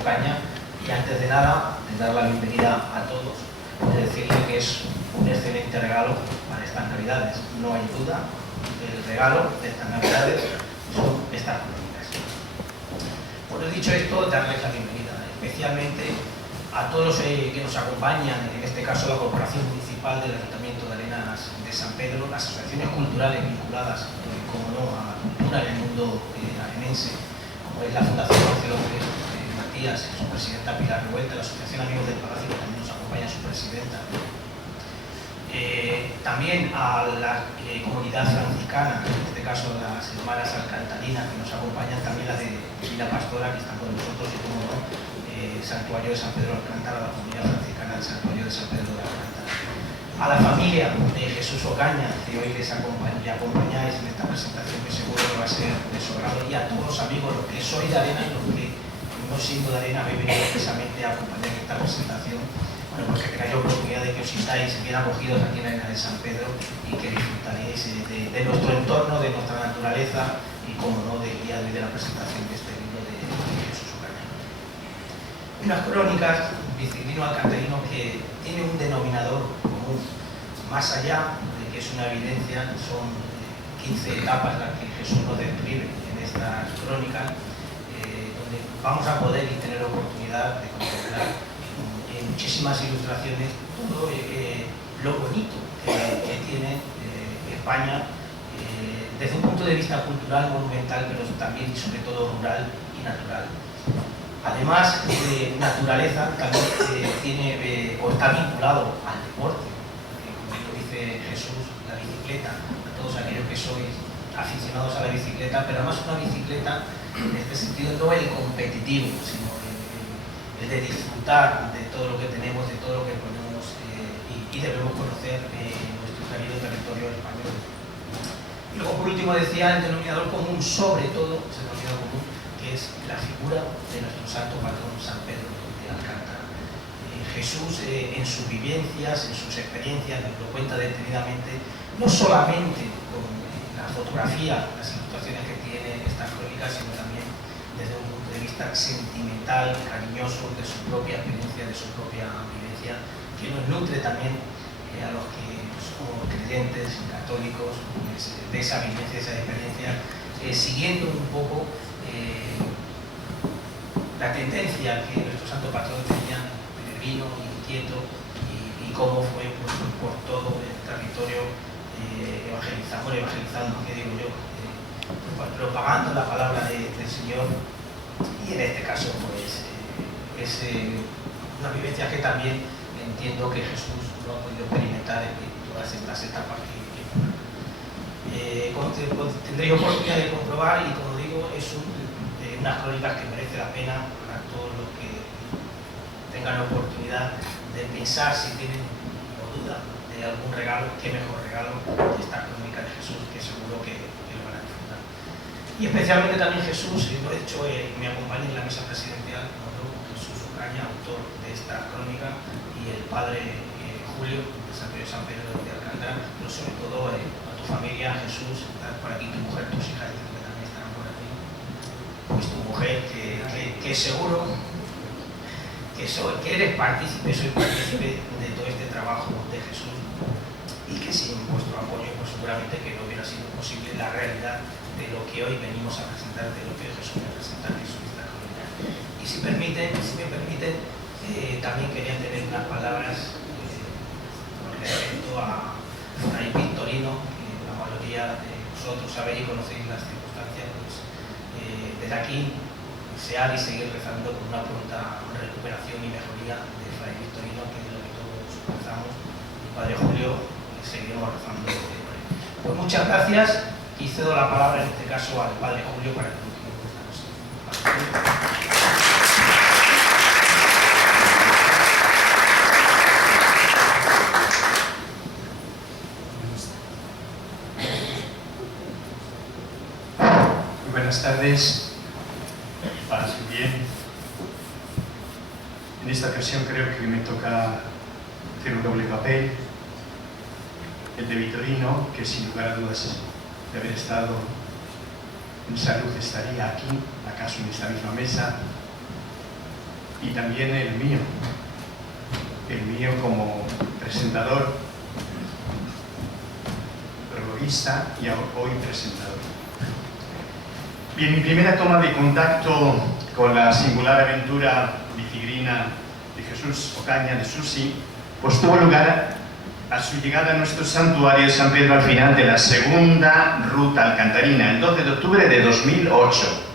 Ocaña, y antes de nada, de dar la bienvenida a todos, de decirle que es un excelente regalo para estas Navidades. No hay duda, el regalo de estas Navidades son estas crónicas. Bueno, dicho esto, darles la bienvenida, especialmente a todos los que nos acompañan, en este caso la Corporación Municipal del Ayuntamiento de Arenas de San Pedro, las asociaciones culturales vinculadas, como no, a la cultura en el mundo arenense, como es la Fundación Marcelo Pérez Matías, su presidenta Pilar Revuelta, la Asociación Amigos del Palacio, que también nos acompaña su presidenta. También a la comunidad franciscana, en este caso las hermanas alcantarinas que nos acompañan, también las de Villa Pastora, que están con nosotros, y como no, Santuario de San Pedro de Alcántara, la comunidad franciscana del Santuario de San Pedro de Alcántara. A la familia de Jesús Ocaña, que hoy les acompañáis en esta presentación, que seguro que va a ser de su grado, y a todos los amigos, los que sois de Arena y los que no siendo de Arena habéis venido precisamente a acompañar esta presentación, bueno, porque tenéis la oportunidad de que os sintáis bien acogidos aquí en Arena de San Pedro y que disfrutaréis de nuestro entorno, de nuestra naturaleza y, como no, del día de hoy de la presentación de este libro de Jesús Ocaña. Unas crónicas, Bicilino Alcantarino, que tiene un denominador común, más allá de que es una evidencia, son 15 etapas las que Jesús nos describe en estas crónicas, donde vamos a poder y tener oportunidad de contemplar en muchísimas ilustraciones todo lo bonito que tiene España desde un punto de vista cultural, monumental, pero también y sobre todo rural y natural. Además de naturaleza, también tiene o está vinculado al deporte, como lo dice Jesús, la bicicleta, a todos aquellos que sois aficionados a la bicicleta, pero además una bicicleta en este sentido no el competitivo, sino el de disfrutar de todo lo que tenemos, de todo lo que podemos y debemos conocer en nuestro querido territorio español. Y luego, por último, decía el denominador común, sobre todo, ese denominador común, que es la figura de nuestro santo patrón San Pedro de Alcántara. Jesús, en sus vivencias, en sus experiencias, nos lo cuenta detenidamente, no solamente con la fotografía, las ilustraciones que tiene estas crónicas, sino también desde un punto de vista sentimental, cariñoso, de su propia experiencia, de su propia vivencia, que nos nutre también a los que somos creyentes, católicos, de esa vivencia, de esa experiencia, siguiendo un poco la tendencia que nuestro santo patrón tenía, peregrino, inquieto, y cómo fue por todo el territorio evangelizando, ¿qué digo yo? Propagando la palabra del Señor, y en este caso pues es una vivencia que también entiendo que Jesús lo ha podido experimentar en todas estas etapas tendréis oportunidad de comprobar, y como digo, es unas crónicas que merece la pena para todos los que tengan la oportunidad de pensar, si tienen o duda de algún regalo, qué mejor regalo de esta crónica de Jesús, que seguro que lo van a disfrutar. Y especialmente también Jesús, lo he dicho, me acompaña en la mesa presidencial, como Jesús Ocaña, autor de esta crónica, y el padre Julio, de San Pedro de Alcántara, pero sobre todo a tu familia, Jesús, por aquí tu mujer, tus hijas, que también estarán por aquí, pues tu mujer, que seguro que eres partícipe, soy partícipe de todo este trabajo de Jesús, y que sin vuestro apoyo, pues seguramente que no hubiera sido posible la realidad de lo que hoy venimos a presentar, de lo que Jesús me presenta en su esta crónica. Y si me permiten, también quería tener unas palabras con respecto a Fray Victorino, que la mayoría de vosotros sabéis y conocéis las circunstancias, pues desde aquí desear y seguir rezando por una pronta recuperación y mejoría de Fray Victorino, que es lo que todos rezamos, y Padre Julio, seguiremos rezando por él. Pues muchas gracias, y cedo la palabra en este caso al Padre Julio para que continúe con esta cosa. Buenas tardes, paz y bien. En esta ocasión creo que me toca hacer un doble papel, el de Victorino, que sin lugar a dudas de haber estado en salud estaría aquí, acaso en esta misma mesa, y también el mío como presentador, prologuista y hoy presentador. Bien, mi primera toma de contacto con la singular aventura bicigrina de Jesús Ocaña de Susi, pues tuvo lugar a su llegada a nuestro santuario de San Pedro al final de la segunda ruta alcantarina, el 12 de octubre de 2008.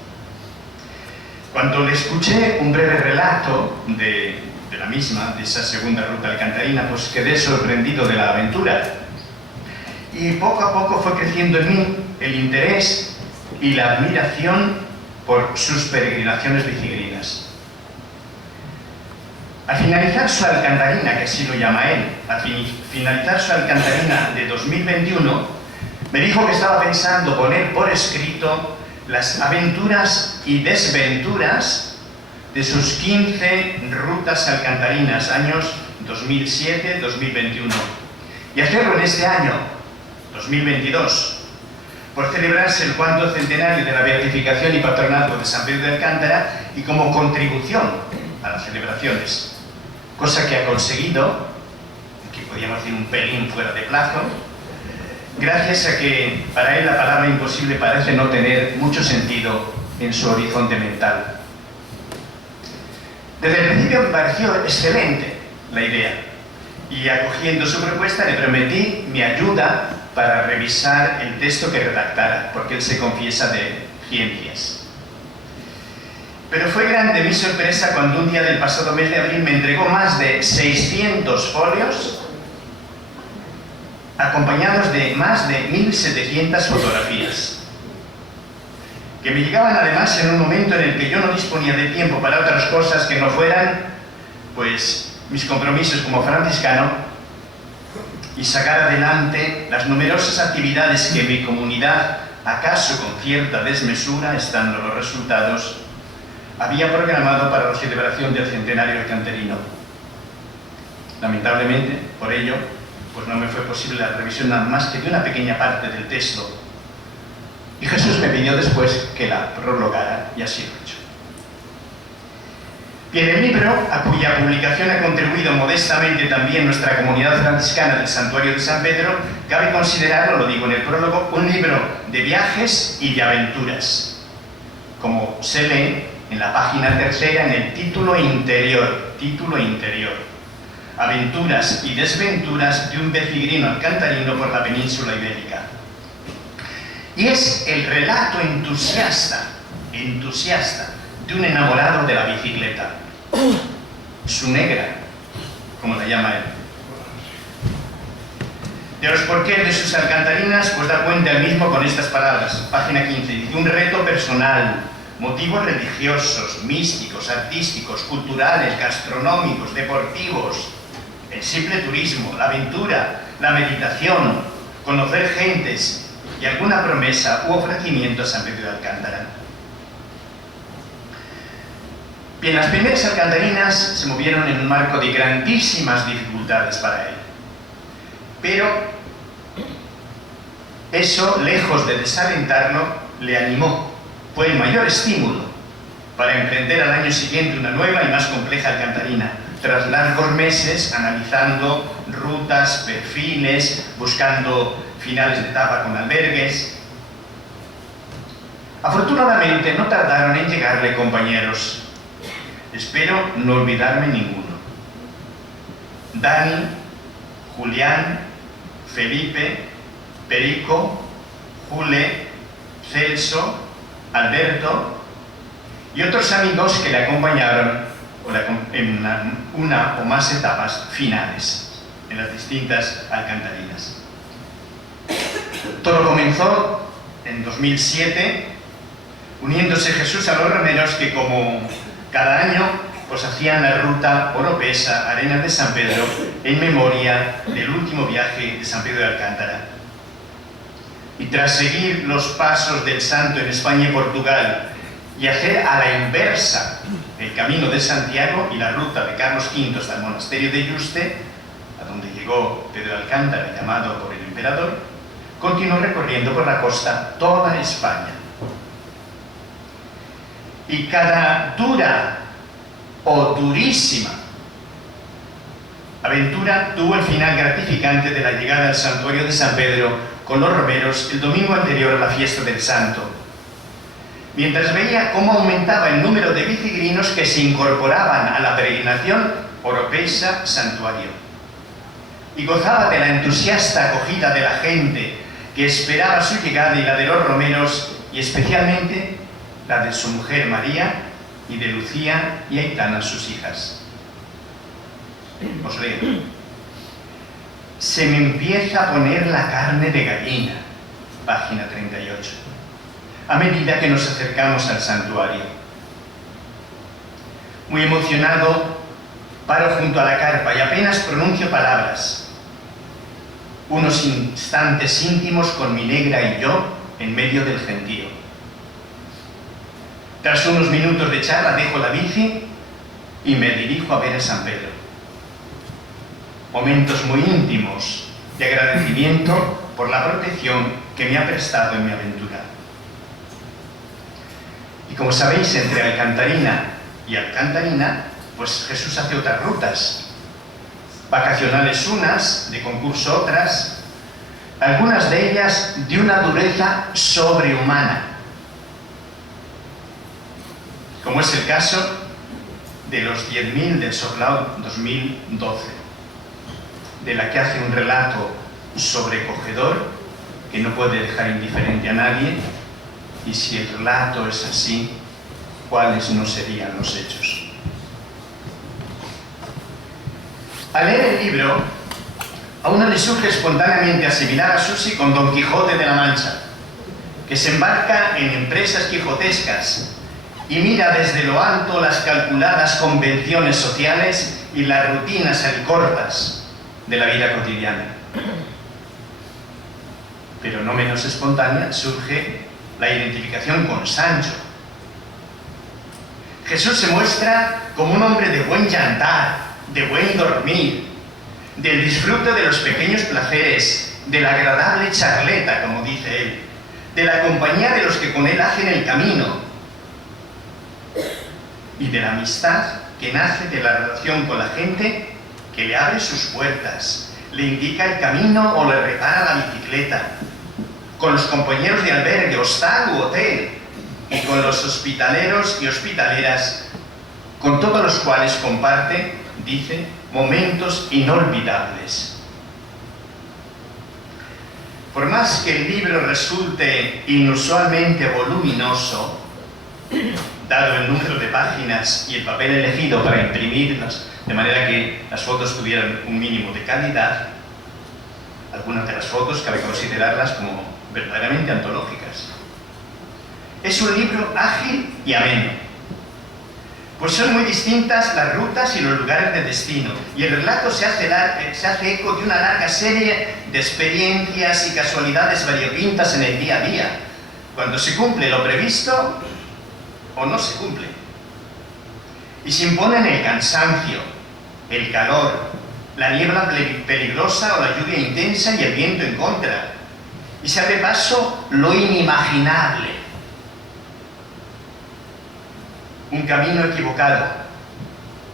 Cuando le escuché un breve relato de la misma, de esa segunda ruta alcantarina, pues quedé sorprendido de la aventura. Y poco a poco fue creciendo en mí el interés y la admiración por sus peregrinaciones bicigrinas. Al finalizar su alcantarina, que así lo llama él, al finalizar su alcantarina de 2021, me dijo que estaba pensando poner por escrito las aventuras y desventuras de sus 15 rutas alcantarinas, años 2007-2021, y hacerlo en este año, 2022, por celebrarse el 4º centenario de la beatificación y patronato de San Pedro de Alcántara y como contribución a las celebraciones, cosa que ha conseguido, que podríamos decir un pelín fuera de plazo, gracias a que para él la palabra imposible parece no tener mucho sentido en su horizonte mental. Desde el principio me pareció excelente la idea y acogiendo su propuesta le prometí mi ayuda para revisar el texto que redactara, porque él se confiesa de ciencias. Pero fue grande mi sorpresa cuando un día del pasado mes de abril me entregó más de 600 folios acompañados de más de 1.700 fotografías, que me llegaban además en un momento en el que yo no disponía de tiempo para otras cosas que no fueran, pues, mis compromisos como franciscano y sacar adelante las numerosas actividades que mi comunidad, acaso con cierta desmesura, estando los resultados, había programado para la celebración del centenario alcantarino. Lamentablemente, por ello, pues no me fue posible la revisión nada más que de una pequeña parte del texto. Y Jesús me pidió después que la prologara, y así lo he hecho. Bien, el libro, a cuya publicación ha contribuido modestamente también nuestra comunidad franciscana del Santuario de San Pedro, cabe considerarlo, lo digo en el prólogo, un libro de viajes y de aventuras, como se lee en la página 3 en el título interior, Aventuras y desventuras de un bicigrino alcantarino por la península ibérica. Y es el relato entusiasta de un enamorado de la bicicleta, su negra, como la llama él. De los porqués de sus alcantarinas, pues da cuenta él mismo con estas palabras, página 15, dice: un reto personal, motivos religiosos, místicos, artísticos, culturales, gastronómicos, deportivos, el simple turismo, la aventura, la meditación, conocer gentes y alguna promesa u ofrecimiento a San Pedro de Alcántara. Bien, las primeras alcantarinas se movieron en un marco de grandísimas dificultades para él. Pero eso, lejos de desalentarlo, le animó. Fue el mayor estímulo para emprender al año siguiente una nueva y más compleja alcantarina, tras largos meses analizando rutas, perfiles, buscando finales de etapa con albergues. Afortunadamente no tardaron en llegarle compañeros. Espero no olvidarme ninguno. Dani, Julián, Felipe, Perico, Jule, Celso, Alberto y otros amigos que le acompañaron en una o más etapas finales en las distintas alcantarinas. Todo comenzó en 2007, uniéndose Jesús a los remeros que, como cada año, pues hacían la ruta Oropesa, Arenas de San Pedro, en memoria del último viaje de San Pedro de Alcántara. Y tras seguir los pasos del santo en España y Portugal y hacer a la inversa el camino de Santiago y la ruta de Carlos V hasta el monasterio de Yuste, a donde llegó Pedro de Alcántara, llamado por el emperador, continuó recorriendo por la costa toda España. Y cada dura o durísima aventura tuvo el final gratificante de la llegada al santuario de San Pedro con los romeros el domingo anterior a la fiesta del Santo, mientras veía cómo aumentaba el número de vicigrinos que se incorporaban a la peregrinación Oropesa-Santuario, y gozaba de la entusiasta acogida de la gente que esperaba su llegada y la de los romeros, y especialmente la de su mujer María y de Lucía y Aitana, sus hijas. Os leo. Se me empieza a poner la carne de gallina, página 38, a medida que nos acercamos al santuario. Muy emocionado, paro junto a la carpa y apenas pronuncio palabras. Unos instantes íntimos con mi negra y yo en medio del gentío. Tras unos minutos de charla dejo la bici y me dirijo a ver a San Pedro. Momentos muy íntimos de agradecimiento por la protección que me ha prestado en mi aventura. Y como sabéis, entre Alcantarina y Alcantarina, pues Jesús hace otras rutas. Vacacionales unas, de concurso otras, algunas de ellas de una dureza sobrehumana, como es el caso de los 10.000 del Soblao 2012, de la que hace un relato sobrecogedor que no puede dejar indiferente a nadie, y si el relato es así, ¿cuáles no serían los hechos? Al leer el libro, a uno le surge espontáneamente asimilar a Susi con Don Quijote de la Mancha, que se embarca en empresas quijotescas y mira desde lo alto las calculadas convenciones sociales y las rutinas alicortas de la vida cotidiana. Pero no menos espontánea surge la identificación con Sancho. Jesús se muestra como un hombre de buen yantar, de buen dormir, del disfrute de los pequeños placeres, de la agradable charleta, como dice él, de la compañía de los que con él hacen el camino, y de la amistad que nace de la relación con la gente que le abre sus puertas, le indica el camino o le repara la bicicleta, con los compañeros de albergue, hostal u hotel, y con los hospitaleros y hospitaleras, con todos los cuales comparte, dice, momentos inolvidables. Por más que el libro resulte inusualmente voluminoso, dado el número de páginas y el papel elegido para imprimirlas, de manera que las fotos tuvieran un mínimo de calidad, algunas de las fotos cabe considerarlas como verdaderamente antológicas. Es un libro ágil y ameno, pues son muy distintas las rutas y los lugares de destino, y el relato se hace eco de una larga serie de experiencias y casualidades variopintas en el día a día, cuando se cumple lo previsto o no se cumple. Y se imponen el cansancio, el calor, la niebla peligrosa o la lluvia intensa y el viento en contra. Y se abre paso lo inimaginable. Un camino equivocado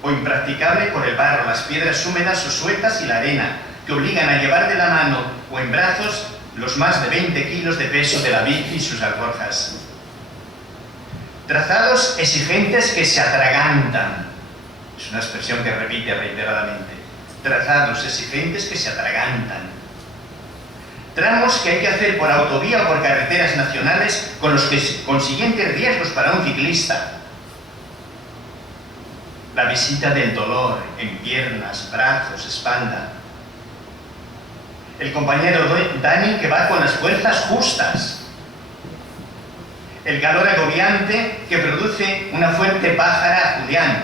o impracticable por el barro, las piedras húmedas o sueltas y la arena, que obligan a llevar de la mano o en brazos los más de 20 kilos de peso de la bici y sus alforjas. Trazados exigentes que se atragantan. Es una expresión que repite reiteradamente. Trazados exigentes que se atragantan. Tramos que hay que hacer por autovía o por carreteras nacionales con los consiguientes riesgos para un ciclista. La visita del dolor en piernas, brazos, espalda. El compañero Dani que va con las fuerzas justas. El calor agobiante que produce una fuerte pájara a Julián.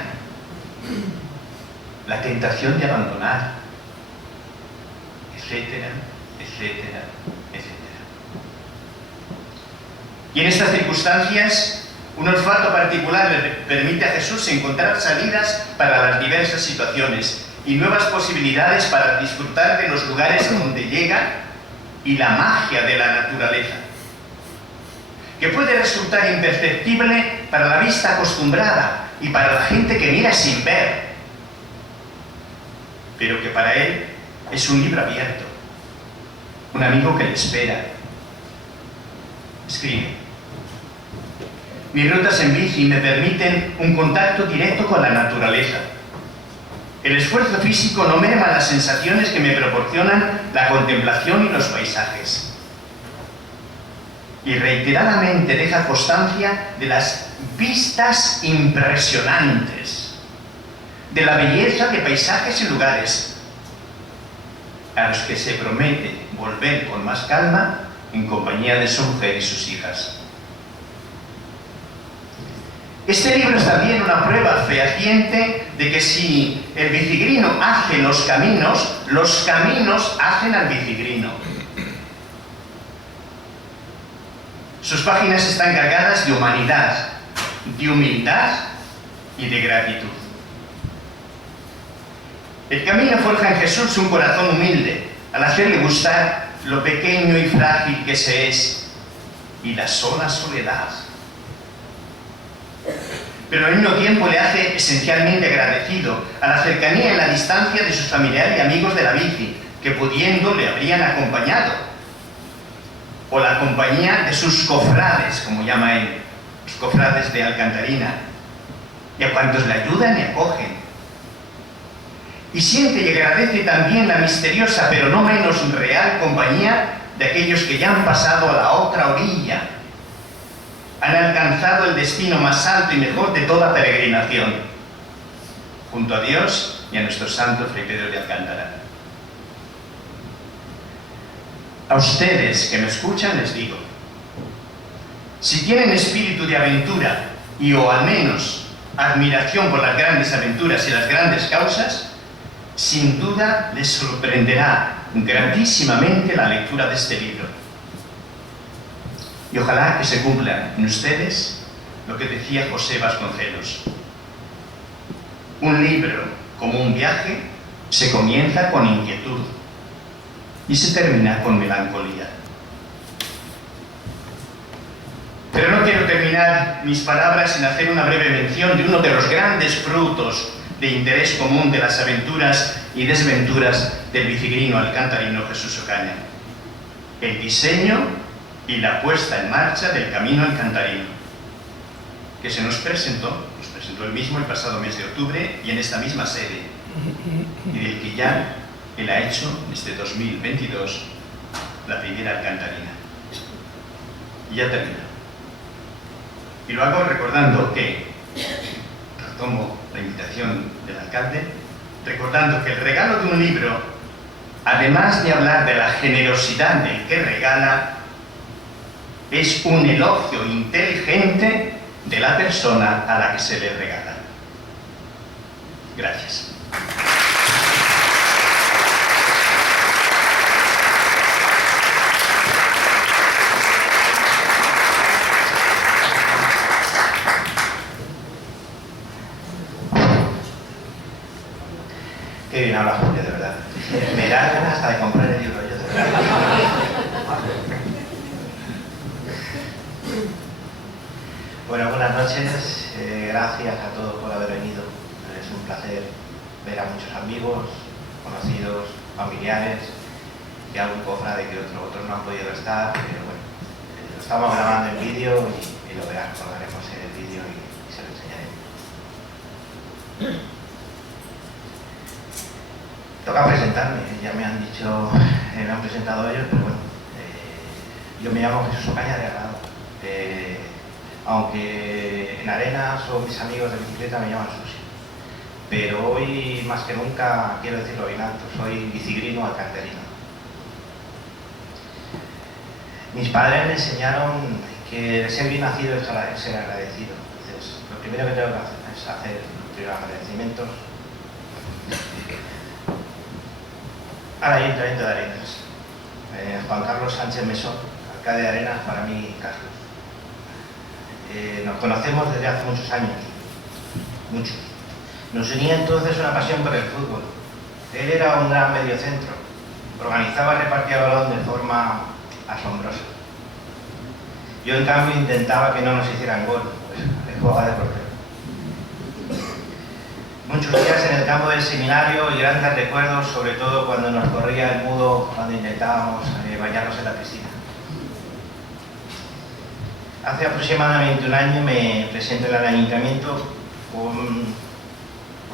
La tentación de abandonar, etcétera, etcétera, etcétera. Y en estas circunstancias, un olfato particular le permite a Jesús encontrar salidas para las diversas situaciones y nuevas posibilidades para disfrutar de los lugares donde llega y la magia de la naturaleza, que puede resultar imperceptible para la vista acostumbrada y para la gente que mira sin ver, pero que para él es un libro abierto, un amigo que le espera. Escribe: mis rutas en bici me permiten un contacto directo con la naturaleza. El esfuerzo físico no merma las sensaciones que me proporcionan la contemplación y los paisajes. Y reiteradamente deja constancia de las vistas impresionantes, de la belleza de paisajes y lugares, a los que se promete volver con más calma en compañía de su mujer y sus hijas. Este libro es también una prueba fehaciente de que si el bicigrino hace los caminos hacen al bicigrino. Sus páginas están cargadas de humanidad, de humildad y de gratitud. El camino forja en Jesús un corazón humilde, al hacerle gustar lo pequeño y frágil que se es, y la sola soledad. Pero al mismo tiempo le hace esencialmente agradecido a la cercanía y la distancia de sus familiares y amigos de la bici, que pudiendo le habrían acompañado, o la compañía de sus cofrades, como llama él, los cofrades de Alcantarina, y a cuantos le ayudan y acogen. Y siente y agradece también la misteriosa, pero no menos real compañía de aquellos que ya han pasado a la otra orilla, han alcanzado el destino más alto y mejor de toda peregrinación, junto a Dios y a nuestro santo Fray Pedro de Alcántara. A ustedes que me escuchan les digo, si tienen espíritu de aventura y o al menos admiración por las grandes aventuras y las grandes causas, sin duda les sorprenderá gratísimamente la lectura de este libro. Y ojalá que se cumpla en ustedes lo que decía José Vasconcelos. Un libro, como un viaje, se comienza con inquietud y se termina con melancolía. Pero no quiero terminar mis palabras sin hacer una breve mención de uno de los grandes frutos de interés común de las aventuras y desventuras del bicigrino alcantarino Jesús Ocaña: el diseño y la puesta en marcha del camino alcantarino, que se nos presentó él mismo el pasado mes de octubre y en esta misma sede, y del que ya él ha hecho desde 2022 la primera alcantarina. Y ya termina. Y lo hago recordando que, retomo la invitación del alcalde, recordando que el regalo de un libro, además de hablar de la generosidad del que regala, es un elogio inteligente de la persona a la que se le regala. Gracias. Qué bien habla Julio, de verdad. Me da ganas hasta de comprar el libro, yo de verdad. Bueno, buenas noches. Gracias a todos por haber venido. Es un placer ver a muchos amigos, conocidos, familiares, y algún cofrade que otros no han podido estar, pero bueno, lo estamos grabando en vídeo y lo recordaremos en el vídeo y se lo enseñaré. Toca presentarme, ya me han dicho, me han presentado ellos, pero bueno, yo me llamo Jesús Ocaña de Arrado. Aunque en Arenas o mis amigos de bicicleta me llaman Susi, pero hoy más que nunca quiero decirlo bien alto, soy bicigrino alcantarino. Mis padres me enseñaron que de ser bien nacido es ser agradecido. Entonces, lo primero que tengo que hacer es hacer los primeros agradecimientos al Ayuntamiento de Arenas. Juan Carlos Sánchez Mesón, alcalde de Arenas, para mí Carlos. Nos conocemos desde hace muchos años, muchos. Nos unía entonces una pasión por el fútbol. Él era un gran mediocentro, organizaba y repartía balón de forma asombrosa. Yo en cambio intentaba que no nos hicieran gol, pues juega de portero. Muchos días en el campo del seminario y grandes recuerdos, sobre todo cuando nos corría el mudo, cuando intentábamos bañarnos en la piscina. Hace aproximadamente un año me presento en el ayuntamiento con un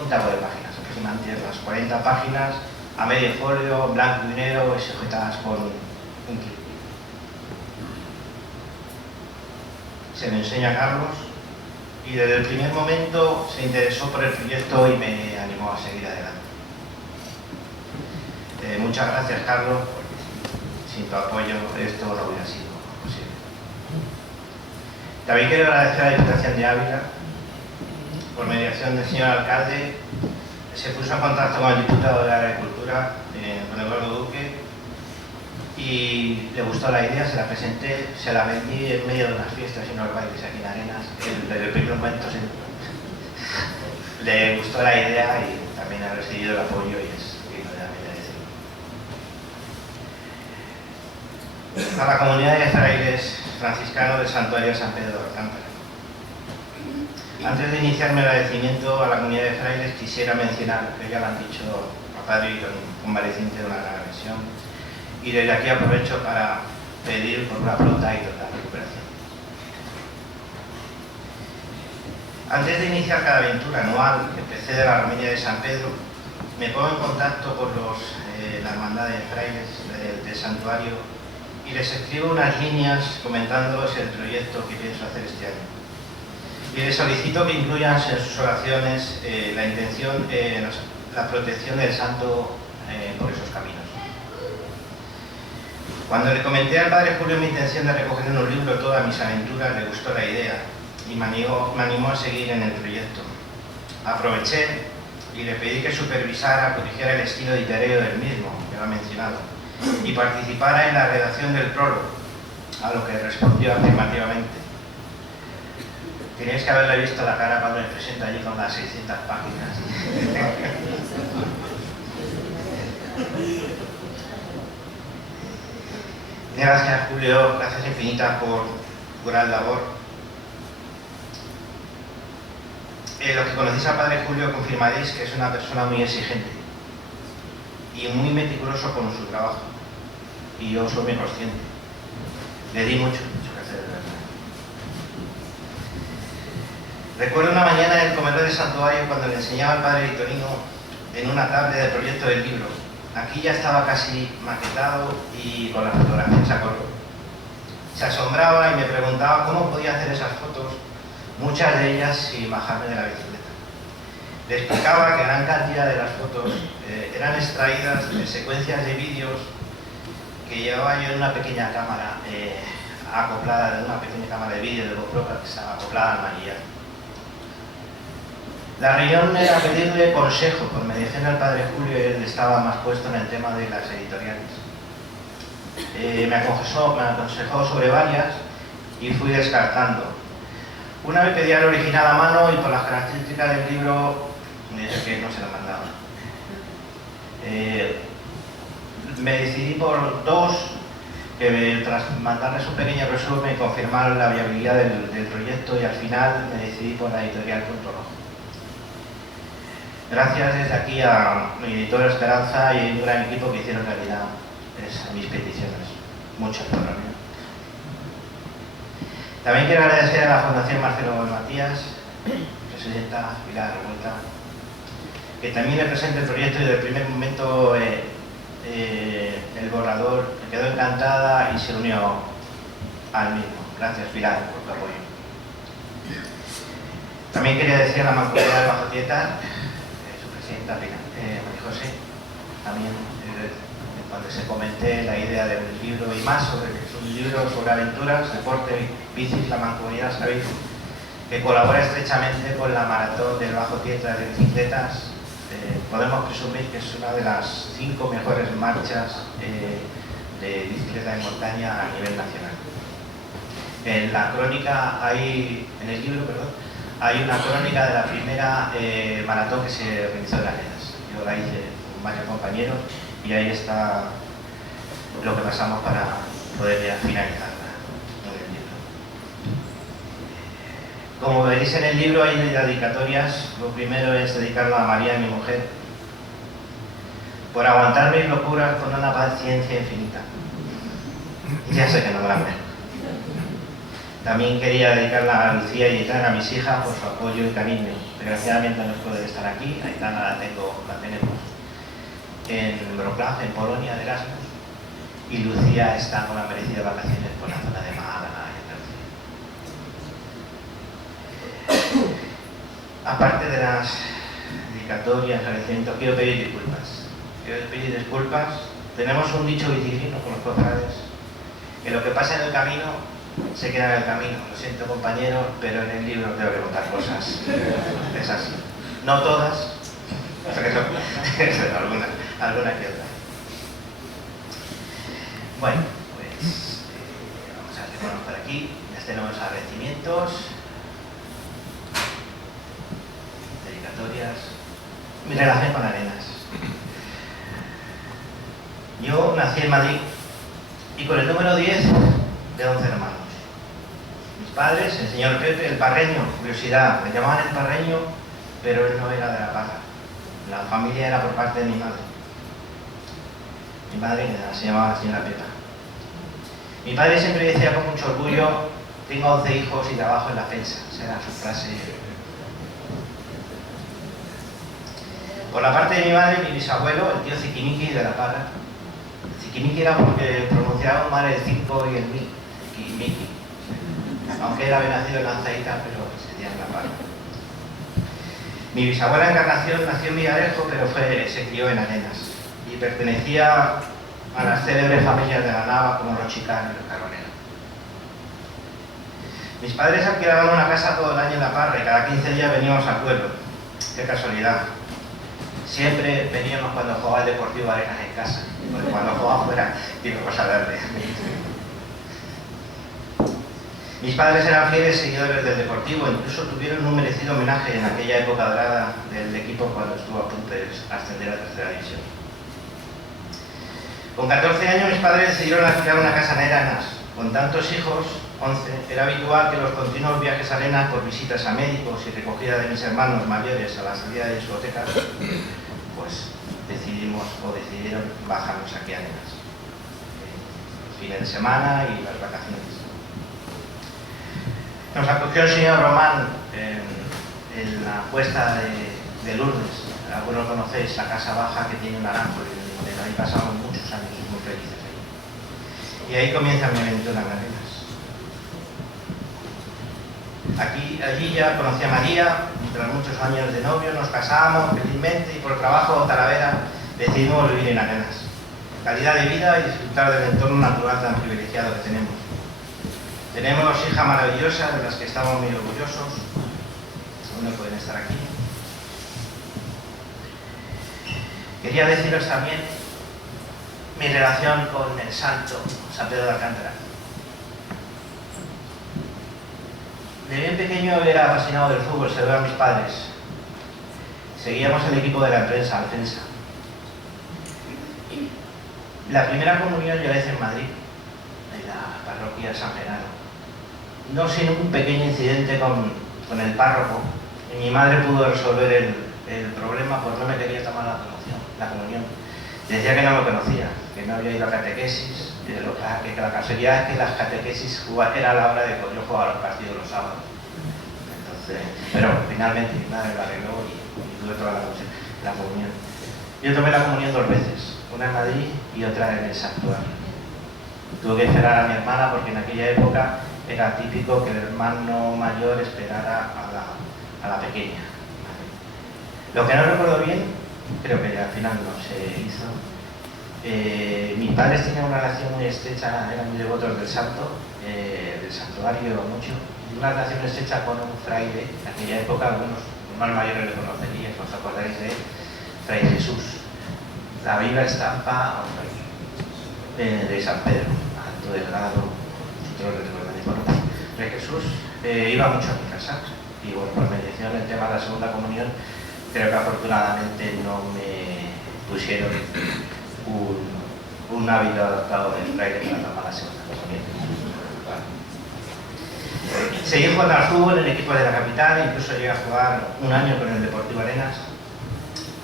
taco de páginas, aproximadamente las 40 páginas, a medio folio, blanco y negro, y sujetadas con un clip. Se lo enseña a Carlos y desde el primer momento se interesó por el proyecto y me animó a seguir adelante. Muchas gracias, Carlos, porque sin tu apoyo esto no hubiera sido posible. También quiero agradecer a la Diputación de Ávila, por mediación del señor alcalde, se puso en contacto con el diputado de Agricultura, con Eduardo Duque, y le gustó la idea, se la presenté, se la vendí en medio de unas fiestas y unos bailes aquí en Arenas. Desde el primer momento le gustó la idea y también ha recibido el apoyo y es digno de agradecer. A la comunidad de frailes franciscanos del Santuario de San Pedro de Alcántara. Antes de iniciar mi agradecimiento a la comunidad de frailes, quisiera mencionar, que ya lo han dicho a padre convaleciente de una gran agresión, y desde aquí aprovecho para pedir por una pronta y total recuperación. Antes de iniciar cada aventura anual que precede la Romería de San Pedro, me pongo en contacto con la hermandad de frailes del santuario y les escribo unas líneas comentándoles el proyecto que pienso hacer este año. Y les solicito que incluyan en sus oraciones la intención, la protección del santo por esos caminos. Cuando le comenté al padre Julio mi intención de recoger en un libro todas mis aventuras, le gustó la idea y me animó a seguir en el proyecto. Aproveché y le pedí que supervisara, corrigiera el estilo literario del mismo, que lo ha mencionado, y participara en la redacción del prólogo, a lo que respondió afirmativamente. Teníais que haberle visto la cara cuando me presento allí con las 600 páginas. Gracias, Julio, gracias infinitas por tu gran labor. Los que conocéis al padre Julio confirmaréis que es una persona muy exigente y muy meticuloso con su trabajo. Y yo soy muy consciente. Le di mucho que hacer, de verdad. Recuerdo una mañana en el comedor del santuario cuando le enseñaba al padre Vitorino en una tablet del proyecto del libro. Aquí ya estaba casi maquetado y con las fotografías a color. Se asombraba y me preguntaba cómo podía hacer esas fotos, muchas de ellas sin bajarme de la bicicleta. Le explicaba que gran cantidad de las fotos eran extraídas de secuencias de vídeos que llevaba yo en una pequeña cámara acoplada, de una pequeña cámara de vídeo de GoPro que estaba acoplada al manillar. La reunión era pedirle consejo por mediación al padre Julio y él estaba más puesto en el tema de las editoriales. Me aconsejó sobre varias y fui descartando. Una me pedía el original a mano y por las características del libro me dijo que no se lo mandaba. Me decidí por dos que tras mandarles un pequeño resumen confirmaron la viabilidad del proyecto y al final me decidí por la editorial Punto Rojo. Gracias desde aquí a mi editora Esperanza y un gran equipo que hicieron realidad mis peticiones. Muchas por la mía. También quiero agradecer a la Fundación Marcelo Matías, presidenta Pilar Revuelta, que también le presenta el proyecto y desde el primer momento el borrador me quedó encantada y se unió al mismo. Gracias, Pilar, por tu apoyo. También quería decir a la Mancomunidad de Bajo Tieta, su presidenta María José, también cuando se comenté la idea del libro y más sobre que es un libro sobre aventuras, deporte, bicis, la Mancomunidad, sabéis que colabora estrechamente con la maratón del Bajo Tieta de bicicletas. Podemos presumir que es una de las 5 mejores marchas de bicicleta de montaña a nivel nacional. En la crónica en el libro, hay una crónica de la primera maratón que se realizó en Arenas. Yo la hice con varios compañeros y ahí está lo que pasamos para poder finalizarla en el libro. Como veréis en el libro hay dedicatorias. Lo primero es dedicarlo a María, mi mujer, por aguantar mis locuras con una paciencia infinita. Ya sé que no me la merezco. También quería dedicarla a Lucía y Aitana, a mis hijas, por su apoyo y cariño. Desgraciadamente no pueden estar aquí. Aitana la tenemos en Wrocław, en Polonia, de Erasmus, y Lucía está con las merecidas vacaciones por la zona de Málaga y Andalucía. Aparte de las dedicatorias, agradecimientos, quiero pedir disculpas. Tenemos un dicho viciferino con los cofrades, que lo que pasa en el camino se queda en el camino. Lo siento, compañeros, pero en el libro tengo que contar cosas. Es así. No todas, pero algunas que otras. Bueno, pues vamos a hacernos por aquí. Ya tenemos agradecimientos, dedicatorias. Mi relación con Arenas. Yo nací en Madrid y con el número 10 de 11 hermanos. Mis padres, el señor Pepe, el Parreño, curiosidad, me llamaban el Parreño, pero él no era de la Parra. La familia era por parte de mi madre. Mi madre se llamaba señora Pepa. Mi padre siempre decía con mucho orgullo: tengo 11 hijos y trabajo en la prensa. Esa era su frase. Por la parte de mi madre, mi bisabuelo, el tío Ziquimiqui de la Parra. Ziquimiqui era porque pronunciaba mal el 5 y el mi. Ziquimiqui. Aunque él había nacido en Lanzaita, pero se decía en la Parra. Mi bisabuela Encarnación nació en Villarejo, pero se crió en Arenas y pertenecía a las célebres familias de la Nava como los Chicano y los Carboneros. Mis padres alquilaban una casa todo el año en la Parra y cada 15 días veníamos al pueblo. Qué casualidad. Siempre veníamos cuando jugaba el Deportivo Arenas en casa, porque cuando jugaba fuera íbamos a darle. Mis padres eran fieles seguidores del Deportivo, incluso tuvieron un merecido homenaje en aquella época dorada del equipo cuando estuvo a punto de ascender a tercera división. Con 14 años mis padres decidieron alquilar una casa en Arenas. Con tantos hijos, 11, era habitual que los continuos viajes a Arenas por visitas a médicos y recogida de mis hermanos mayores a la salida de discotecas, pues decidieron bajarnos aquí a Arenas. Los fines de semana y las vacaciones. Nos acogió el señor Román en la cuesta de Lourdes. Algunos conocéis la casa baja que tiene un naranjo y un limonero. Ahí pasamos muchos años muy felices ahí. Y ahí comienza mi aventura en Arenas. Allí ya conocí a María, tras muchos años de novio, nos casamos felizmente y por trabajo Talavera decidimos vivir en Arenas. Calidad de vida y disfrutar del entorno natural tan privilegiado que tenemos. Tenemos hijas maravillosas de las que estamos muy orgullosos. No pueden estar aquí. Quería deciros también mi relación con el santo San Pedro de Alcántara. De bien pequeño era apasionado del fútbol, se lo veo a mis padres. Seguíamos el equipo de la prensa, Alcensa. La primera comunión yo la hice en Madrid, en la parroquia de San Genaro. No sin un pequeño incidente con el párroco, y mi madre pudo resolver el problema, pues no me quería tomar la comunión. Decía que no me conocía, que no había ido a catequesis, que la casualidad es que las catequesis era a la hora de que yo jugaba los partidos los sábados. Entonces, pero finalmente mi madre lo arregló y tuve toda la comunión. Yo tomé la comunión 2 veces, una en Madrid y otra en el santuario. Tuve que esperar a mi hermana porque en aquella época era típico que el hermano mayor esperara a la pequeña. Lo que no recuerdo bien, creo que al final no se hizo. Mis padres tenían una relación muy estrecha, eran muy devotos del santo, del santuario mucho, y una relación estrecha con un fraile. En aquella época algunos más mayores le conoceríais, os acordaréis de él, Fray Jesús. La viva estampa de San Pedro, alto, delgado, vosotros le recordaréis. Bueno, Fray Jesús iba mucho a mi casa, y bueno, por mediación el tema de la segunda comunión, creo que afortunadamente no me pusieron un hábito adaptado del fraile para tomar la segunda comunión. Bueno. Seguí jugando al fútbol en equipos de la capital, incluso llegué a jugar un año con el Deportivo Arenas.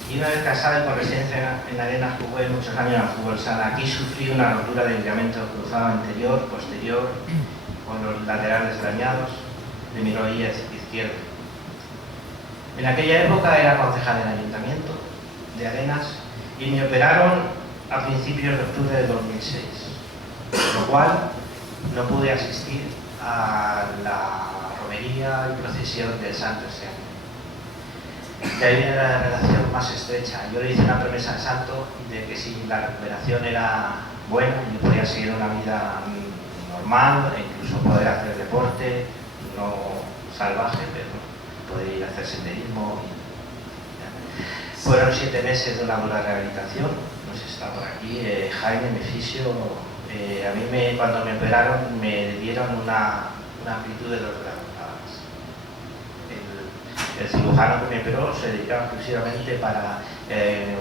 Y una vez casado y con residencia en Arenas, jugué muchos años al fútbol sala. Aquí sufrí una rotura del ligamento cruzado anterior, posterior, con los laterales dañados de mi rodilla izquierda. En aquella época era concejal del Ayuntamiento de Arenas y me operaron a principios de octubre de 2006, por lo cual no pude asistir a la romería y procesión del Santo ese año. De ahí viene la relación más estrecha. Yo le hice una promesa al Santo de que si la recuperación era buena, yo podía seguir una vida normal, e incluso poder hacer deporte, no salvaje, pero poder ir a hacer senderismo. Fueron 7 meses de una dura rehabilitación. No sé si está por aquí. Jaime, mi fisio, a mí cuando me operaron me dieron una amplitud de 2 grados. El cirujano que me operó se dedicaba exclusivamente para